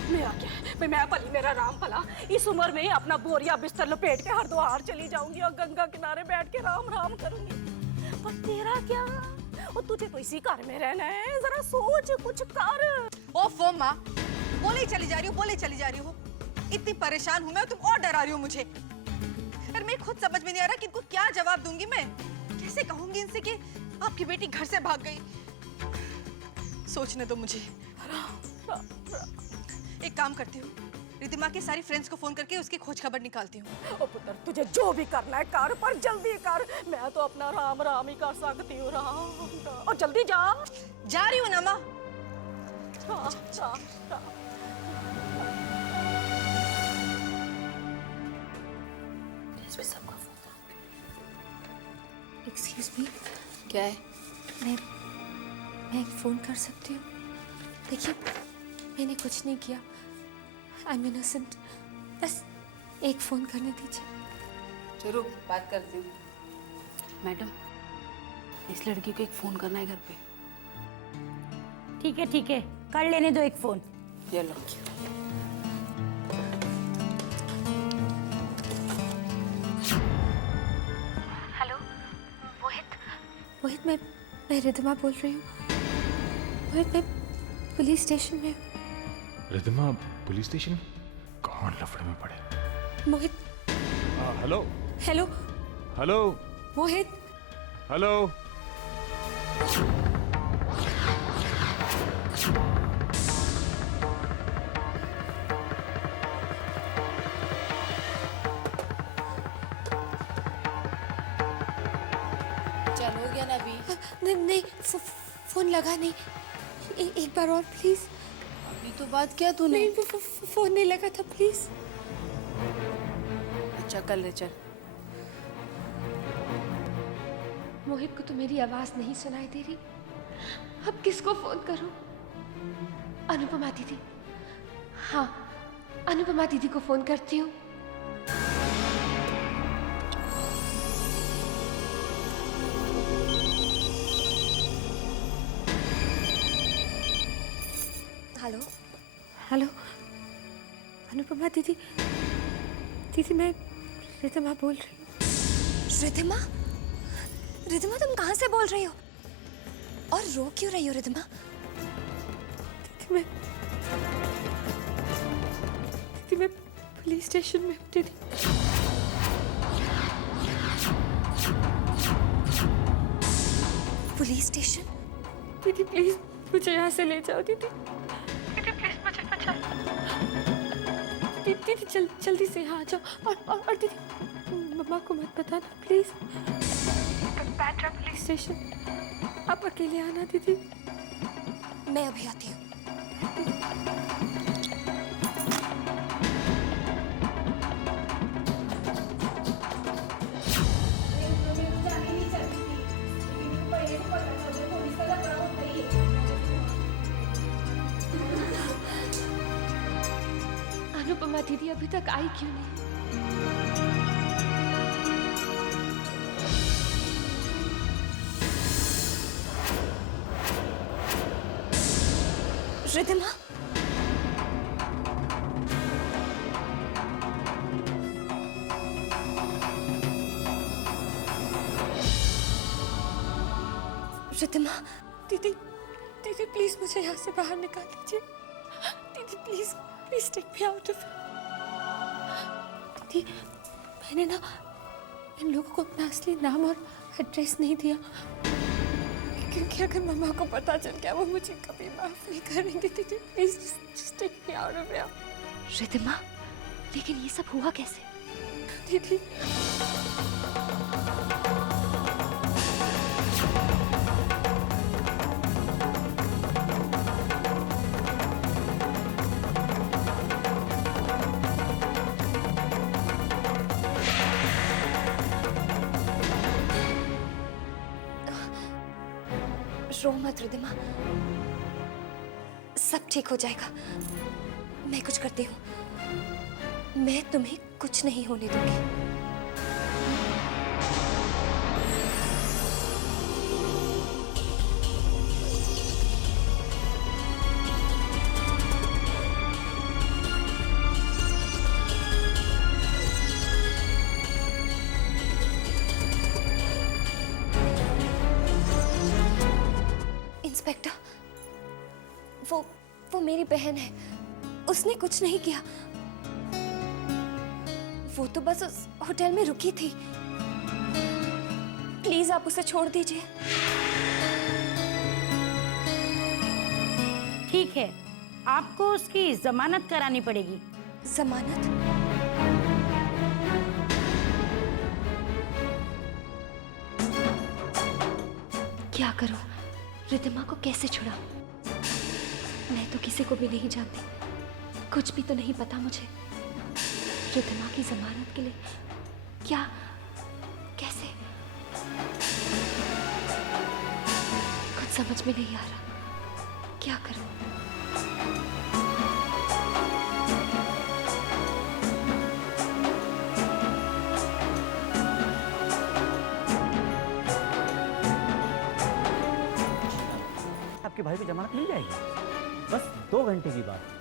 मेरा क्या है, मैं भली मेरा राम भला इस उम्र में अपना बोरिया बिस्तर लपेट के हरिद्वार चली जाऊंगी और गंगा किनारे बैठ के राम राम करूंगी। पर तेरा क्या? और तुझे तो इसी घर में रहना है, जरा सोच कुछ कर। ओफो माँ, बोले चली जा रही हो। इतनी परेशान हूं मैं, तुम और डरा रही हो मुझे। पर मैं खुद समझ में नहीं आ रहा कि इनको क्या जवाब दूंगी मैं। कैसे कहूंगी इनसे कि आपकी बेटी घर से भाग गई? सोचने दो मुझे। एक काम करती हूँ, रिधिमा के सारी फ्रेंड्स को फोन करके उसकी खोज खबर निकालती हूँ। ओ पुत्र तुझे जो भी करना है कर, पर जल्दी कर। मैं तो अपना राम राम ही कर सकती हूँ। राम और जल्दी जा रही हूँ ना माँ। सबका फोन। Excuse me. क्या है? मैं एक फ़ोन कर सकती हूँ? देखिए मैंने कुछ नहीं किया, आई एम इनोसेंट। बस एक फ़ोन करने दीजिए। चलो बात करती हूँ। मैडम, इस लड़की को एक फ़ोन करना है घर पे। ठीक है कर लेने दो एक फ़ोन। ये लो। मोहित, मैं रिद्धिमा बोल रही हूँ। मोहित, मैं पुलिस स्टेशन में। रिद्धिमा पुलिस स्टेशन में? कौन लफड़े में पड़े? मोहित। हेलो हेलो हेलो मोहित। हेलो। चल हो गया ना अभी? नहीं, फोन लगा नहीं। एक बार और प्लीज। अभी तो बात किया तूने। नहीं, फोन नहीं लगा था, प्लीज। अच्छा कर ले, चल। मोहित को तो मेरी आवाज नहीं सुनाई दे रही। अब किसको फोन करूं? अनुपमा दीदी। हाँ, अनुपमा दीदी को फोन करती हूँ। हेलो हेलो, अनुपमा दीदी। दीदी, मैं रिद्धिमा बोल रही हूँ। रिद्धिमा? रिद्धिमा, तुम कहाँ से बोल रही हो? और रो क्यों रही हो रिद्धिमा? दीदी, मैं पुलिस स्टेशन में हूँ दीदी। Police station? दीदी प्लीज मुझे यहाँ से ले जाओ दीदी। दीदी प्लीज मुझे बचाओ। दीदी जल्दी से यहाँ आ जाओ। और दीदी मम्मा को मत बताना प्लीज। Bandra police station. आप अकेले आना दीदी। मैं अभी आती हूँ। अनुपमा दीदी अभी तक आई क्यों नहीं? रिद्धिमा? रिद्धिमा? दीदी प्लीज मुझे यहाँ से बाहर निकाल दीजिए। दीदी please take me out of. दीदी, मैंने ना इन लोगों को अपना असली नाम और एड्रेस नहीं दिया, क्योंकि अगर मम्मा को पता चल गया वो मुझे कभी माफ नहीं करेंगे। दीदी please just take me out of here. Riddhima, लेकिन ये सब हुआ कैसे? दीदी रो मत रिद्धिमा, सब ठीक हो जाएगा। मैं कुछ करती हूँ। मैं तुम्हें कुछ नहीं होने दूंगी। इंस्पेक्टर, वो मेरी बहन है। उसने कुछ नहीं किया। वो तो बस उस होटल में रुकी थी। प्लीज आप उसे छोड़ दीजिए। ठीक है, आपको उसकी जमानत करानी पड़ेगी। जमानत? क्या करूं? रिद्धिमा को कैसे छुड़ाऊं? मैं तो किसी को भी नहीं जानती, कुछ भी तो नहीं पता मुझे। रिद्धिमा की जमानत के लिए क्या, कैसे, कुछ समझ में नहीं आ रहा। क्या करूं? आपके भाई को जमानत मिल जाएगी। बस 2 घंटे की बात।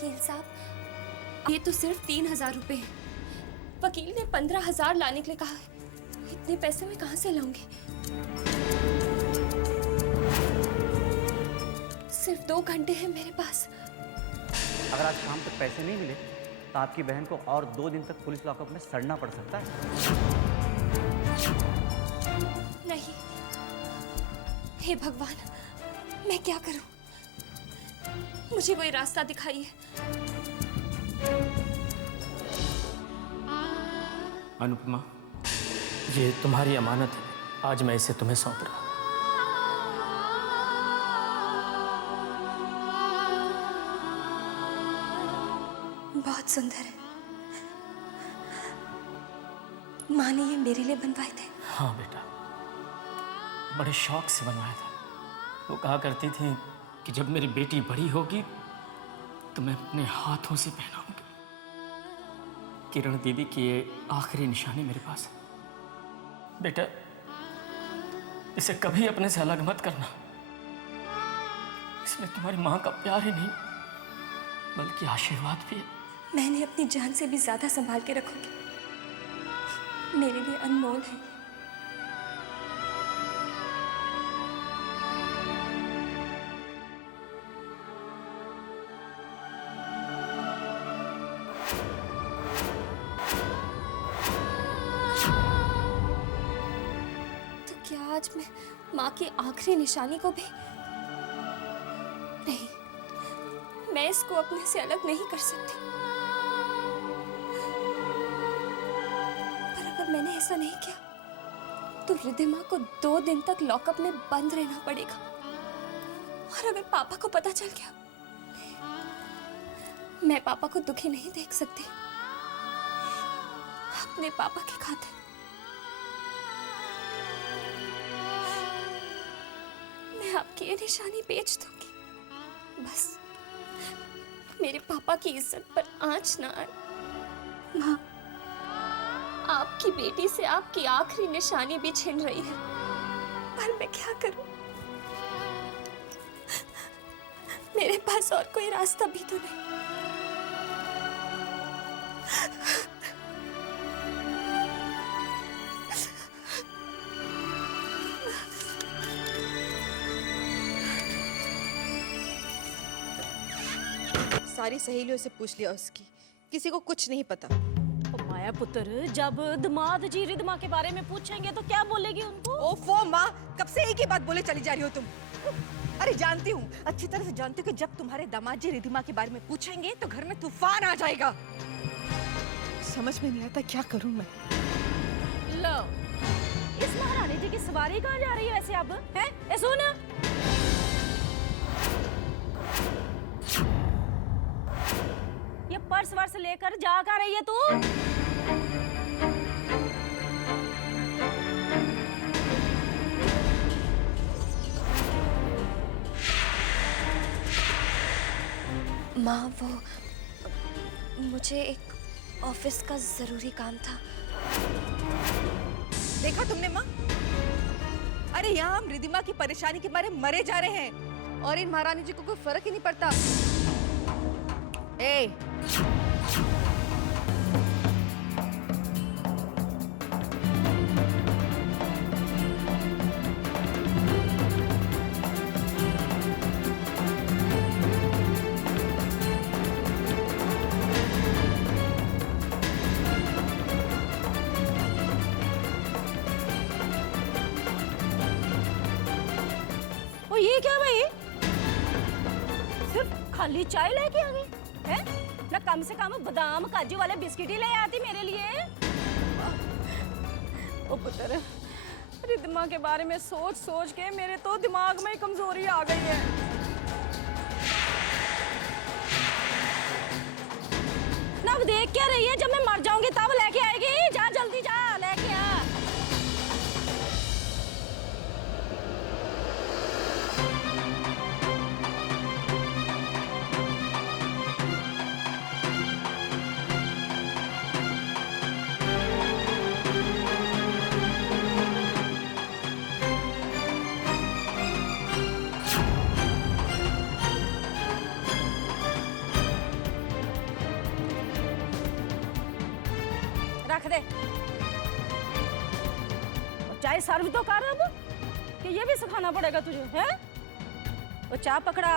वकील साहब, ये तो सिर्फ 3,000 रुपए हैं। वकील ने 15,000 लाने के लिए कहा है। इतने पैसे मैं कहाँ से लाऊंगी? सिर्फ 2 घंटे हैं मेरे पास। अगर आज शाम तक पैसे नहीं मिले तो आपकी बहन को और 2 दिन तक पुलिस लॉकअप में सड़ना पड़ सकता है। नहीं, हे भगवान, मैं क्या करूं? मुझे कोई रास्ता दिखाइए। अनुपमा, ये तुम्हारी अमानत है, आज मैं इसे तुम्हें सौंप रहा हूं। बहुत सुंदर है। माँ ने ये मेरे लिए बनवाए थे? हाँ बेटा, बड़े शौक से बनवाया था। वो कहा करती थी कि जब मेरी बेटी बड़ी होगी तो मैं अपने हाथों से पहनाऊंगी। किरण दीदी की ये आखिरी निशानी मेरे पास है। बेटा, इसे कभी अपने से अलग मत करना। इसमें तुम्हारी माँ का प्यार ही नहीं बल्कि आशीर्वाद भी है। मैंने अपनी जान से भी ज्यादा संभाल के रखूंगी। मेरे लिए अनमोल है। तो क्या आज मैं माँ की आखिरी निशानी को भी नहीं, मैं इसको अपने से अलग नहीं कर सकती। पर अगर मैंने ऐसा नहीं किया तो रिद्धिमा को 2 दिन तक लॉकअप में बंद रहना पड़ेगा। और अगर पापा को पता चल गया, मैं पापा को दुखी नहीं देख सकती। अपने पापा के खातिर मैं आपकी ये निशानी बेच दूंगी। बस मेरे पापा की इज्जत पर आंच ना आए। माँ, आपकी बेटी से आपकी आखिरी निशानी भी छिन रही है, पर मैं क्या करूं? मेरे पास और कोई रास्ता भी तो नहीं। सारी सहेलियों से पूछ लिया उसकी, किसी को कुछ नहीं पता। माया पुत्र, जब दामाद जी रिद्धिमा के बारे में पूछेंगे तो क्या बोलेगी उनको? ओफो माँ, कब से एक ही बात बोले चली जा रही हो तुम। अरे जानती हूँ, अच्छी तरह से जानती हूँ कि जब तुम्हारे दामाद जी रिद्धिमा के बारे में पूछेंगे तो घर में तूफान आ जाएगा। समझ में नहीं आता क्या करूँ मैं। लो, इस महारानी जी की सवारी कहाँ जा रही है वैसे अब? हैं? ए सुन, ये पर्स वर्स लेकर जा कहाँ रही है तू? माँ, वो मुझे एक ऑफिस का जरूरी काम था। देखा तुमने माँ? अरे यहाँ हम रिद्धिमा की परेशानी के बारे में मरे जा रहे हैं और इन महारानी जी को कोई फर्क ही नहीं पड़ता। ए, ओ ये क्या भाई? सिर्फ खाली चाय लेके आ गई हैं? ना कम से कम बादाम काजू वाले बिस्किट ही ले आती मेरे लिए। ओ पुत्र, रिद्धिमा के बारे में सोच सोच के मेरे तो दिमाग में कमजोरी आ गई है। ना अब देख क्या रही है? जब मैं मर जाऊंगी तब लेके आएगी। जा जल्दी जा, लेके आ। दे। और चाय सर्व तो कर अब, कि ये भी सिखाना पड़ेगा तुझे, है? वो चाय पकड़ा।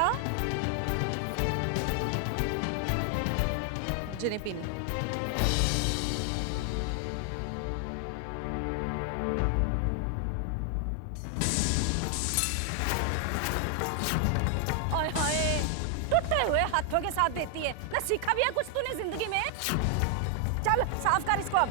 मुझे नहीं पीनी। ओए हाय, टूटे हुए हाथों के साथ देती है ना। सीखा भी है कुछ तूने जिंदगी में? चल साफ कर इसको अब।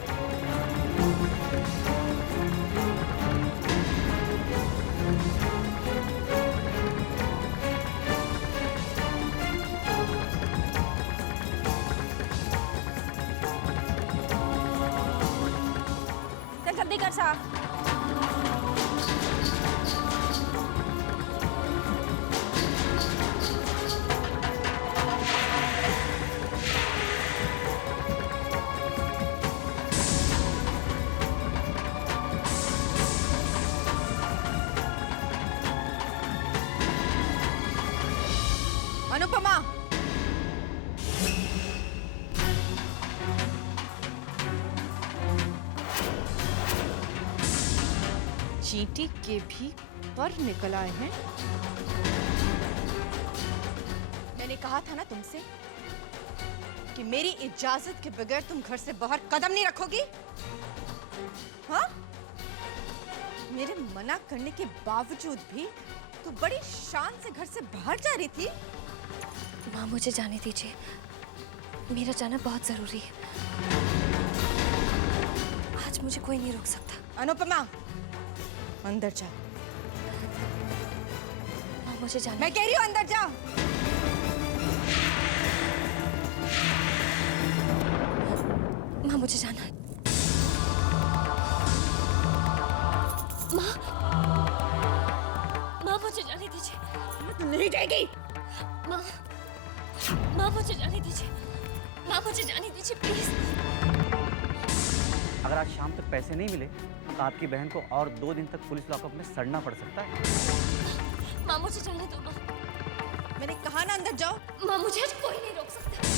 चल जल्दी कर साफ। अनुपमा, चींटी के भी पर निकल आए हैं। मैंने कहा था ना तुमसे कि मेरी इजाजत के बगैर तुम घर से बाहर कदम नहीं रखोगी। हाँ? मेरे मना करने के बावजूद भी तू बड़ी शान से घर से बाहर जा रही थी। माँ मुझे जाने दीजिए, मेरा जाना बहुत जरूरी है। आज मुझे कोई नहीं रोक सकता। अनुपमा, अंदर जा। माँ मुझे जाना। मैं कह रही हूँ अंदर जा। माँ मुझे जाना है। माँ, माँ मुझे जाने दीजिए। तू नहीं जाएगी। माँ, माँ मुझे जाने दीजिए। माँ मुझे जाने दीजिए प्लीज। अगर आज शाम तक पैसे नहीं मिले तो आपकी बहन को और 2 दिन तक पुलिस लॉकअप में सड़ना पड़ सकता है। माँ मुझे जाने दो। माँ, मैंने कहा ना अंदर जाओ। माँ मुझे आज कोई नहीं रोक सकता।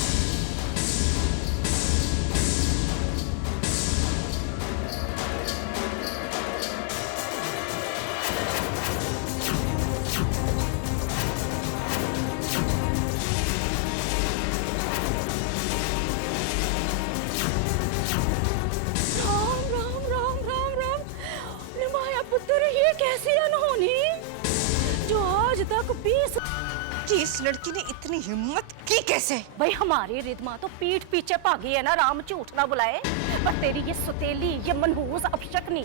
कि इस लड़की ने इतनी हिम्मत की कैसे? भाई हमारी रिदमा तो पीठ पीछे भागी है ना, राम झूठ ना बुलाए। पर तेरी ये सुतेली, ये मनहूस अपशकनी,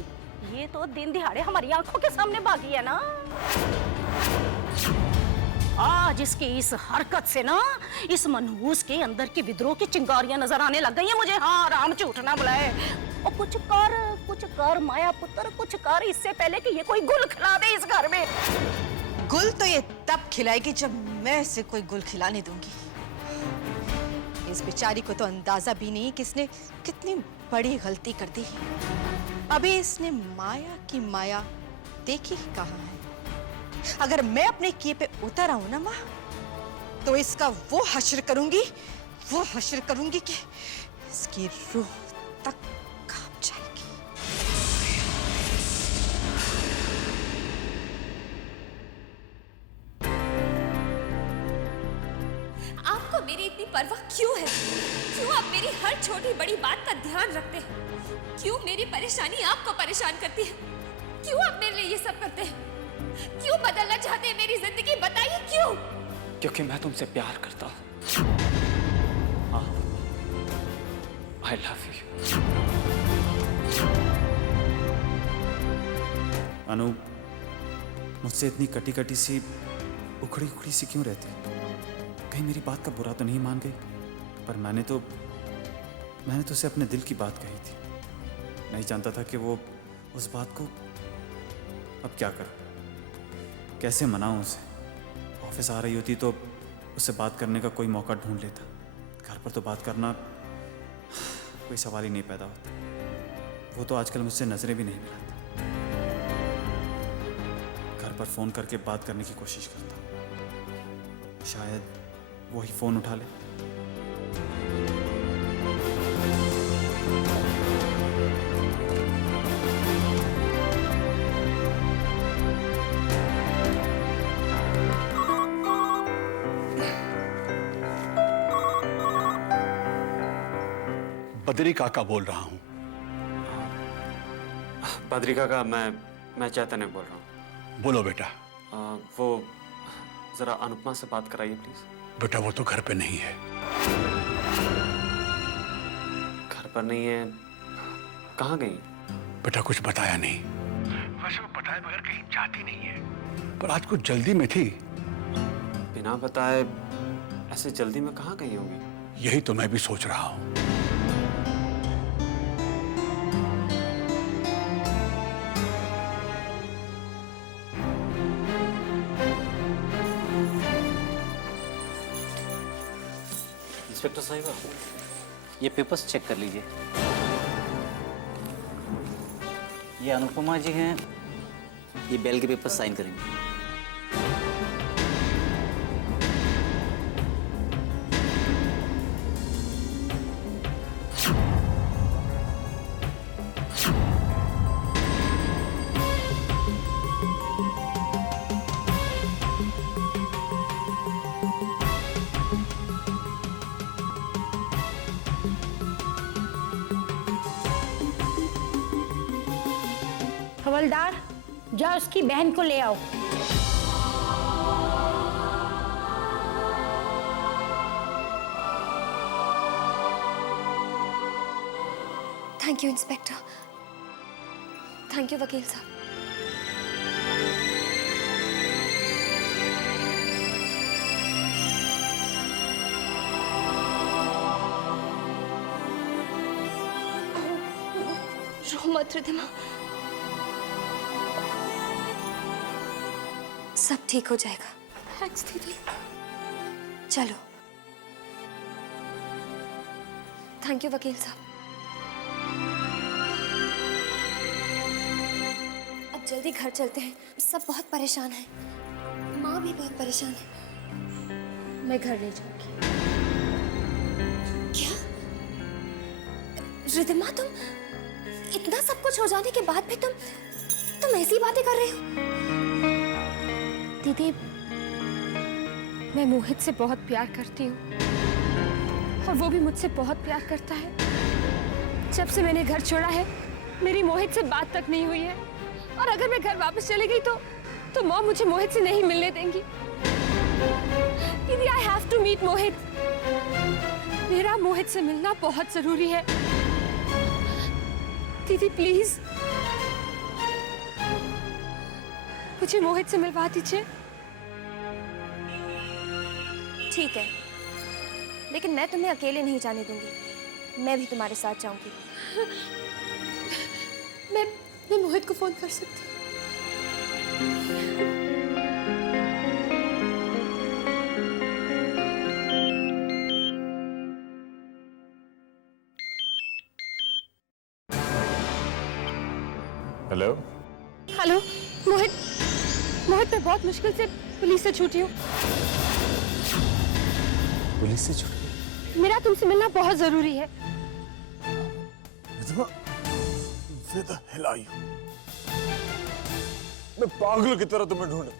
ये तो दिन दिहाड़े हमारी आंखों के सामने भागी है ना। आज इसकी इस हरकत से ना इस मनहूस के अंदर की विद्रोह की चिंगारियां नजर आने लग गई हैं मुझे। हाँ, राम झूठ ना बुलाए। और कुछ कर माया पुत्र, कुछ कर इससे पहले कि ये कोई गुल खिला दे इस घर में। गुल तो ये तब खिलाएगी जब मैं इसे कोई गुल खिलाने दूंगी। इस बेचारी को तो अंदाजा भी नहीं कि इसने कितनी बड़ी गलती कर दी। अभी इसने माया की माया देखी कहाँ है। अगर मैं अपने किए पे उतर आऊं ना माँ, तो इसका वो हश्र करूंगी कि इसकी रूह तक कांप जाएगी। आपको मेरी इतनी परवाह क्यों है? क्यों आप मेरी हर छोटी बड़ी बात का ध्यान रखते हैं? क्यों मेरी परेशानी आपको परेशान करती है? क्यों आप मेरे लिए ये सब करते हैं? क्यों बदलना चाहते हैं मेरी जिंदगी? बताइए क्यों? क्योंकि मैं तुमसे प्यार करता हूँ। हाँ, I love you। अनु, मुझसे इतनी कटी कटी सी, उखड़ी उखड़ी सी क्यों रहती? कहीं मेरी बात का बुरा तो नहीं मान गई? पर मैंने तो उसे अपने दिल की बात कही थी। नहीं जानता था कि वो उस बात को अब क्या करूं, कैसे मनाऊं उसे। ऑफिस आ रही होती तो उससे बात करने का कोई मौका ढूंढ लेता। घर पर तो बात करना कोई सवाल ही नहीं पैदा होता। वो तो आजकल मुझसे नजरें भी नहीं मिलाता। घर पर फोन करके बात करने की कोशिश करता, शायद वही फोन उठा ले। बद्री काका बोल रहा हूँ। बद्री काका, मैं चैतन्य बोल रहा हूँ। बोलो बेटा। वो जरा अनुपमा से बात कराइए प्लीज। बेटा वो तो घर पे नहीं है। घर पर नहीं है? कहाँ गई? बेटा कुछ बताया नहीं। वैसे वो बताए बगैर कहीं जाती नहीं है, पर आज कुछ जल्दी में थी। बिना बताए ऐसे जल्दी में कहाँ गई होगी? यही तो मैं भी सोच रहा हूँ। इंस्पेक्टर साहिबा, ये पेपर्स चेक कर लीजिए। ये अनुपमा जी हैं, ये बेल के पेपर्स साइन करेंगे। हवलदार, जाओ उसकी बहन को ले आओ। Thank you inspector. Thank you वकील साहब। रो मत रिद्धिमा, सब ठीक हो जाएगा। थैंक्स दीदी। चलो। थैंक यू वकील साहब। अब जल्दी घर चलते हैं, सब बहुत परेशान हैं। माँ भी बहुत परेशान है। मैं घर नहीं जाऊंगी। क्या रिद्धिमा, तुम इतना सब कुछ हो जाने के बाद भी तुम ऐसी बातें कर रहे हो? दीदी, मैं मोहित से बहुत प्यार करती हूँ और वो भी मुझसे बहुत प्यार करता है। जब से मैंने घर छोड़ा है, मेरी मोहित से बात तक नहीं हुई है। और अगर मैं घर वापस चली गई तो माँ मुझे मोहित से नहीं मिलने देंगी। दीदी, आई हैव टू मीट मोहित। मेरा मोहित से मिलना बहुत जरूरी है। दीदी प्लीज मुझे मोहित से मिलवा दीजिए। ठीक है, लेकिन मैं तुम्हें अकेले नहीं जाने दूंगी। मैं भी तुम्हारे साथ जाऊंगी। मैं मोहित को फोन कर सकती हूँ। हेलो हेलो मोहित, मैं बहुत मुश्किल से पुलिस से छूटी हूँ। पुलिस से छूट गई? मेरा तुमसे मिलना बहुत जरूरी है। Where the hell are you? मैं पागल की तरह तुम्हें ढूंढता।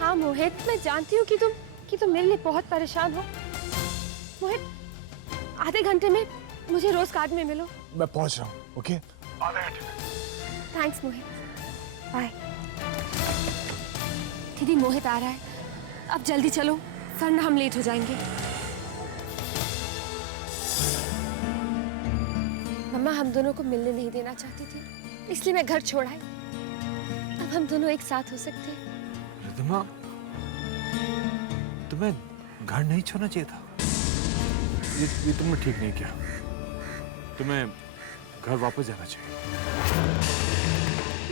हाँ मोहित, मैं जानती हूँ कि तुम मेरे लिए बहुत परेशान हो। मोहित, आधे घंटे में मुझे रोज गार्ड में मिलो। मैं पहुंच रहा हूँ, ओके? आधे घंटे में। थैंक्स मोहित, बाय। दीदी, मोहित आ रहा है, अब जल्दी चलो वरना हम लेट हो जाएंगे। मम्मा हम दोनों को मिलने नहीं देना चाहती थी, इसलिए मैं घर छोड़ आई। अब हम दोनों एक साथ हो सकते हैं। रिद्धिमा, तुम्हें घर नहीं छोड़ना चाहिए था। ये तुमने ठीक नहीं किया। तुम्हें घर वापस जाना चाहिए।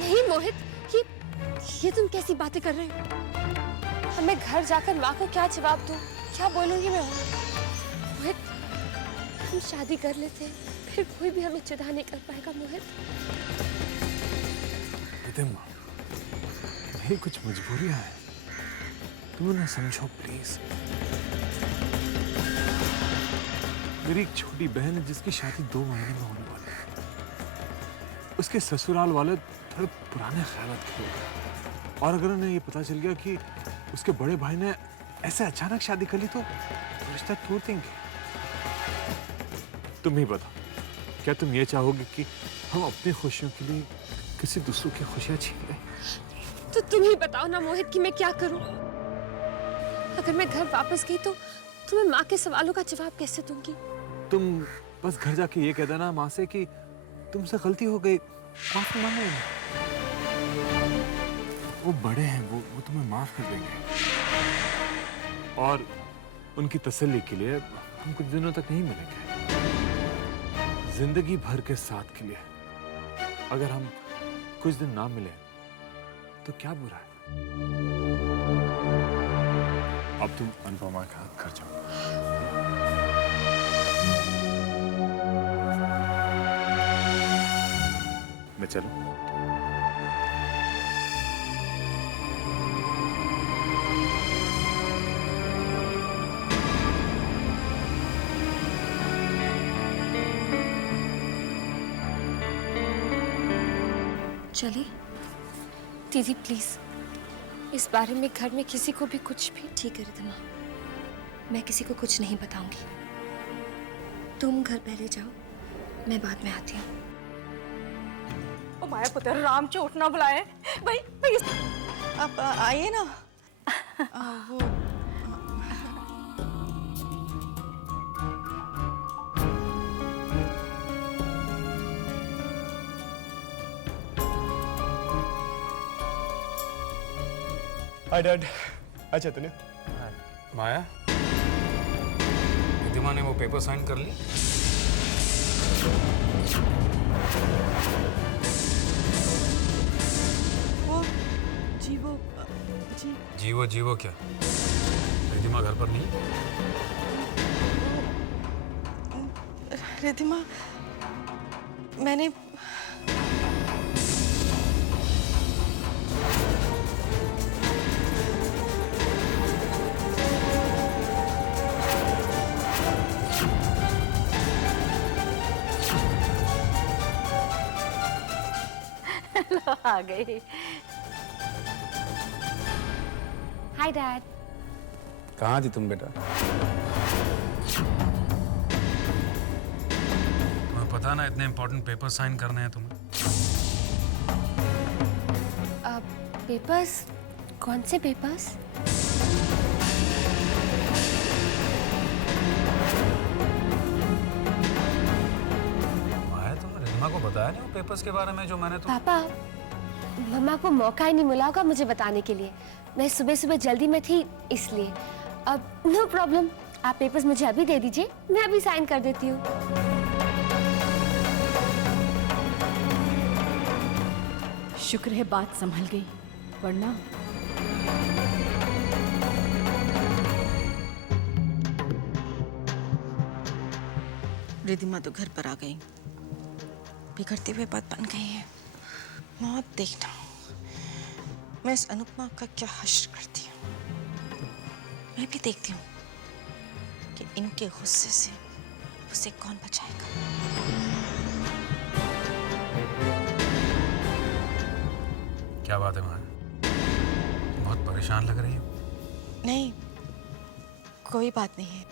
नहीं मोहित, ये तुम कैसी बातें कर रहे हो? अब मैं घर जाकर माँ को क्या जवाब दूँ? क्या बोलूँगी मैं? मोहित, हम शादी कर लेते हैं, फिर कोई भी हमें जुदा नहीं कर पाएगा। मोहित, रिद्धिमा, मेरी कुछ मजबूरियां हैं, तुम ना समझो प्लीज। मेरी एक छोटी बहन है जिसकी शादी 2 महीने में होने वाली है। उसके ससुराल वाले थोड़े पुराने ख्यालात के लोग हैं, और अगर उन्हें ये पता चल गया कि उसके बड़े भाई ने ऐसे अचानक शादी कर ली तो रिश्ता तोड़ देंगे। तुम ही बताओ, क्या तुम ये चाहोगे कि हम अपनी खुशियों के लिए किसी दूसरों की खुशियां छीन लें? तो तुम ही बताओ ना मोहित कि मैं क्या करूं? अगर मैं घर वापस गई तो तुम्हें माँ के सवालों का जवाब कैसे दूंगी? तुम बस घर जाके ये कह देना माँ से कि तुमसे गलती हो गई, माफी मांगो। वो बड़े हैं, वो तुम्हें माफ कर देंगे। और उनकी तसल्ली के लिए हम कुछ दिनों तक नहीं मिलेंगे, जिंदगी भर के साथ के लिए। अगर हम कुछ दिन ना मिले तो क्या बुरा है? अब तुम अनुपमा के हाथ घर जाओ। मैं चलूं? चलिए दीदी प्लीज इस बारे में घर में किसी को भी कुछ भी। ठीक है रिद्धिमा, मैं किसी को कुछ नहीं बताऊंगी। तुम घर पहले जाओ, मैं बाद में आती हूँ। ओ माया पुत्र राम चोट ना बुलाए भाई भाई। आप आइए ना। वो हाय डैड। हाय चैतन्य। माया, रिद्धिमा ने वो पेपर साइन कर ली? वो जीवो क्या? रिद्धिमा घर पर नहीं? रिद्धिमा, मैंने आ गई। Hi dad. कहाँ थी तुम बेटा? तुम्हें पता ना इतने इम्पोर्टेंट पेपर साइन करने हैं तुम्हें। पेपर्स? कौन से पेपर्स? मम्मा को बताया नहीं वो पेपर्स के बारे में जो मैंने तो। पापा, मम्मा को मौका ही नहीं मिला होगा मुझे बताने के लिए। मैं सुबह सुबह जल्दी में थी इसलिए। अब नो प्रॉब्लम, आप पेपर्स मुझे अभी दे दीजिए, मैं अभी साइन कर देती हूँ। शुक्र है बात संभल गई, वरना रिद्धिमा तो घर पर आ गई, बिगड़ते हुए बात बन गई है। मौत देखना मैं इस अनुपमा का क्या हश्र करती हूँ। मैं भी देखती हूँ कि इनके गुस्से से उसे कौन बचाएगा। क्या बात है माया, बहुत परेशान लग रही हो। नहीं, कोई बात नहीं है।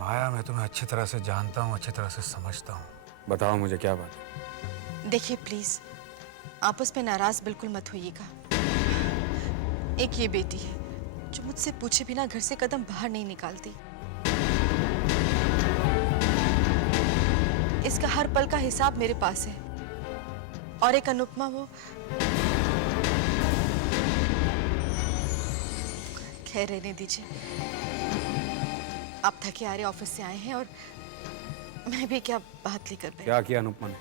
माया, मैं तुम्हें अच्छी तरह से जानता हूँ, अच्छी तरह से समझता हूँ। बताओ मुझे क्या बात है। देखिए प्लीज, आपस में नाराज बिल्कुल मत होइएगा। एक ये बेटी है जो मुझसे पूछे बिना घर से कदम बाहर नहीं निकालती। इसका हर पल का हिसाब मेरे पास है। और एक अनुपमा, वो खैर रहने दीजिए। आप थके आ रहे ऑफिस से आए हैं और मैं भी क्या बात लेकर बैठी। क्या किया अनुपमा ने,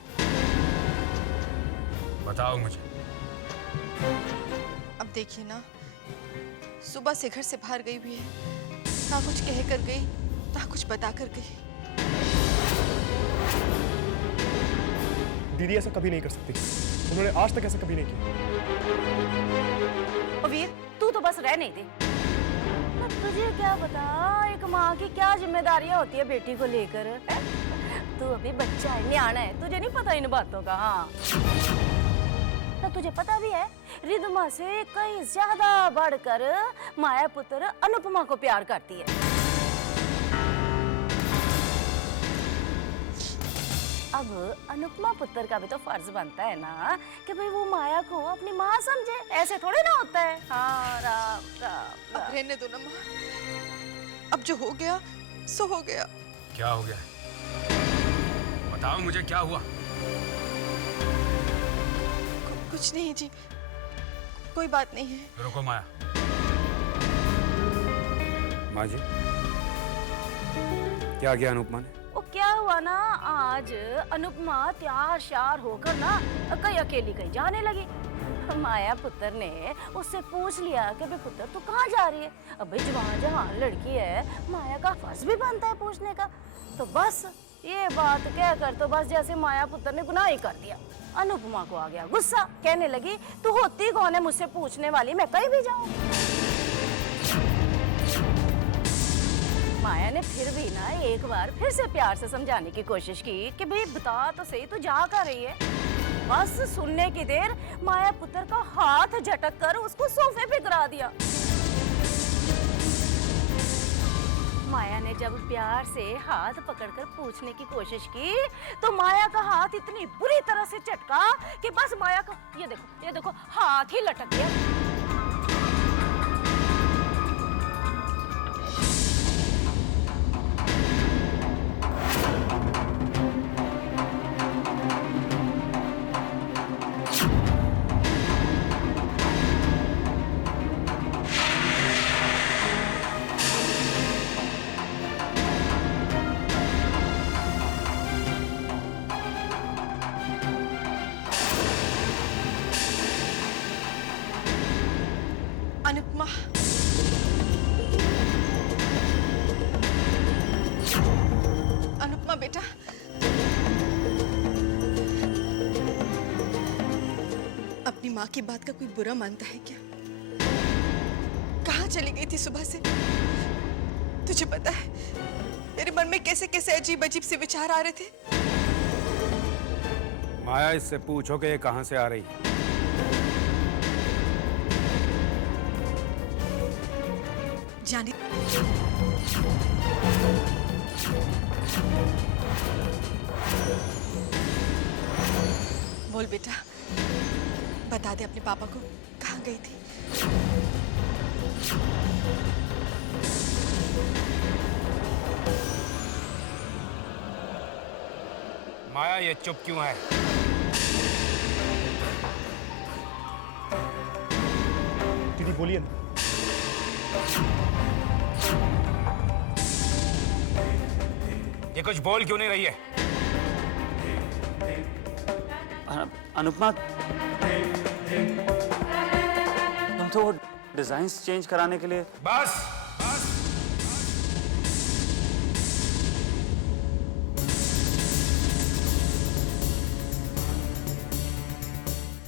बताओ मुझे। अब देखिए ना, सुबह से घर से बाहर गई हुई है, ना कुछ कह कर गई ना कुछ बता कर गई। दीदी ऐसा कभी नहीं कर सकती, उन्होंने आज तक ऐसा कभी नहीं किया। वीर, तू तो बस रह नहीं दे। तुझे क्या पता एक माँ की क्या जिम्मेदारियां होती है बेटी को लेकर। तू अभी बच्चा है, न्याणा है, तुझे नहीं पता इन बातों का। हाँ, तो तुझे पता भी है रिद्धिमा से कहीं ज्यादा बढ़कर माया पुत्र अनुपमा को प्यार करती है। अब अनुपमा पुत्र का भी तो फर्ज बनता है ना कि भाई वो माया को अपनी माँ समझे। ऐसे थोड़े ना होता है। हाँ राम राम, अब रहने दो ना माँ, अब जो हो गया सो हो गया। क्या हो गया? बताओ मुझे क्या हुआ? कुछ नहीं जी, कोई बात नहीं है। रुको माया। माँ जी, क्या किया अनुपमा ने? वो क्या हुआ ना, आज अनुपमा तैयार श्यार होकर ना कहीं अकेली कहीं जाने लगी। माया पुत्र ने उससे पूछ लिया कि भाई पुत्र तू कहाँ जा रही है। अब भाई जहाँ जहाँ लड़की है माया का फर्ज भी बनता है पूछने का। तो बस ये बात कह कर तो बस जैसे माया पुत्र ने गुनाह ही कर दिया। अनुपमा को आ गया गुस्सा, कहने लगी तू होती कौन है मुझसे पूछने वाली, मैं कहीं भी जाऊं। माया ने फिर भी ना एक बार फिर से प्यार से समझाने की कोशिश की कि भाई बता तो सही तू जा कर रही है। बस सुनने की देर माया पुत्र का हाथ झटक कर उसको सोफे पे गिरा दिया। माया ने जब प्यार से हाथ पकड़कर पूछने की कोशिश की तो माया का हाथ इतनी बुरी तरह से झटका कि बस माया का ये देखो हाथ ही लटक गया। अनुपमा, अनुपमा बेटा, अपनी माँ की बात का कोई बुरा मानता है क्या? कहाँ चली गई थी सुबह से? तुझे पता है मेरे मन में कैसे कैसे अजीब अजीब से विचार आ रहे थे। माया, इससे पूछो कि ये कहाँ से आ रही है। जाने बोल बेटा, बता दे अपने पापा को कहाँ गई थी। माया, ये चुप क्यों है? दीदी बोलिए ना। ये कुछ बोल क्यों नहीं रही है? अनुपमा, तुम तो डिजाइन्स चेंज कराने के लिए। बस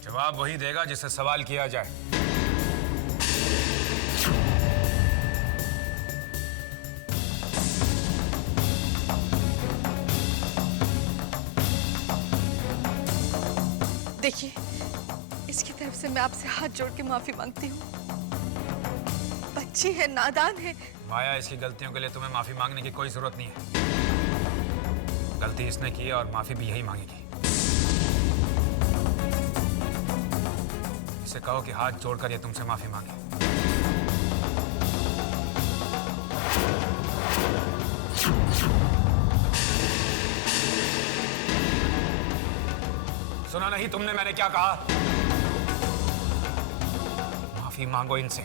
जवाब वही देगा जिससे सवाल किया जाए। देखिए, इसकी तरफ से मैं आपसे हाथ जोड़ के माफी मांगती हूँ। बच्ची है, नादान है। माया, इसकी गलतियों के लिए तुम्हें माफी मांगने की कोई जरूरत नहीं है। गलती इसने की है और माफी भी यही मांगेगी। इसे कहो कि हाथ जोड़कर ये तुमसे माफी मांगे। सुना नहीं तुमने मैंने क्या कहा? माफी मांगो इनसे।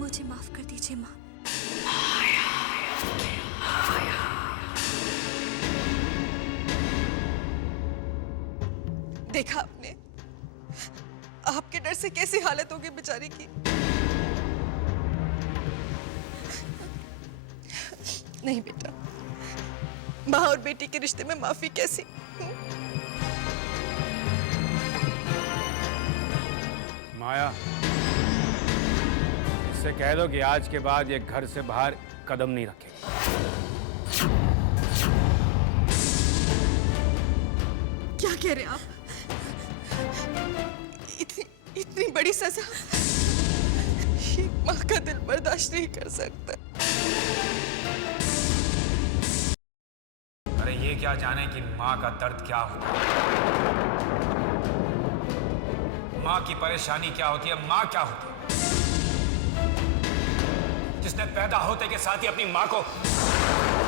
मुझे माफ कर दीजिए माँ। देखा आपने, आपके डर से कैसी हालत होगी बेचारी की। नहीं बेटा, माँ और बेटी के रिश्ते में माफी कैसी? माया, इससे कह दो कि आज के बाद ये घर से बाहर कदम नहीं रखेगा। क्या कह रहे हैं आप? इतनी बड़ी सजा ये माँ का दिल बर्दाश्त नहीं कर सकता। अरे ये क्या जाने कि माँ का दर्द क्या होता है, माँ की परेशानी क्या होती है, माँ क्या होती है, जिसने पैदा होते के साथ ही अपनी माँ को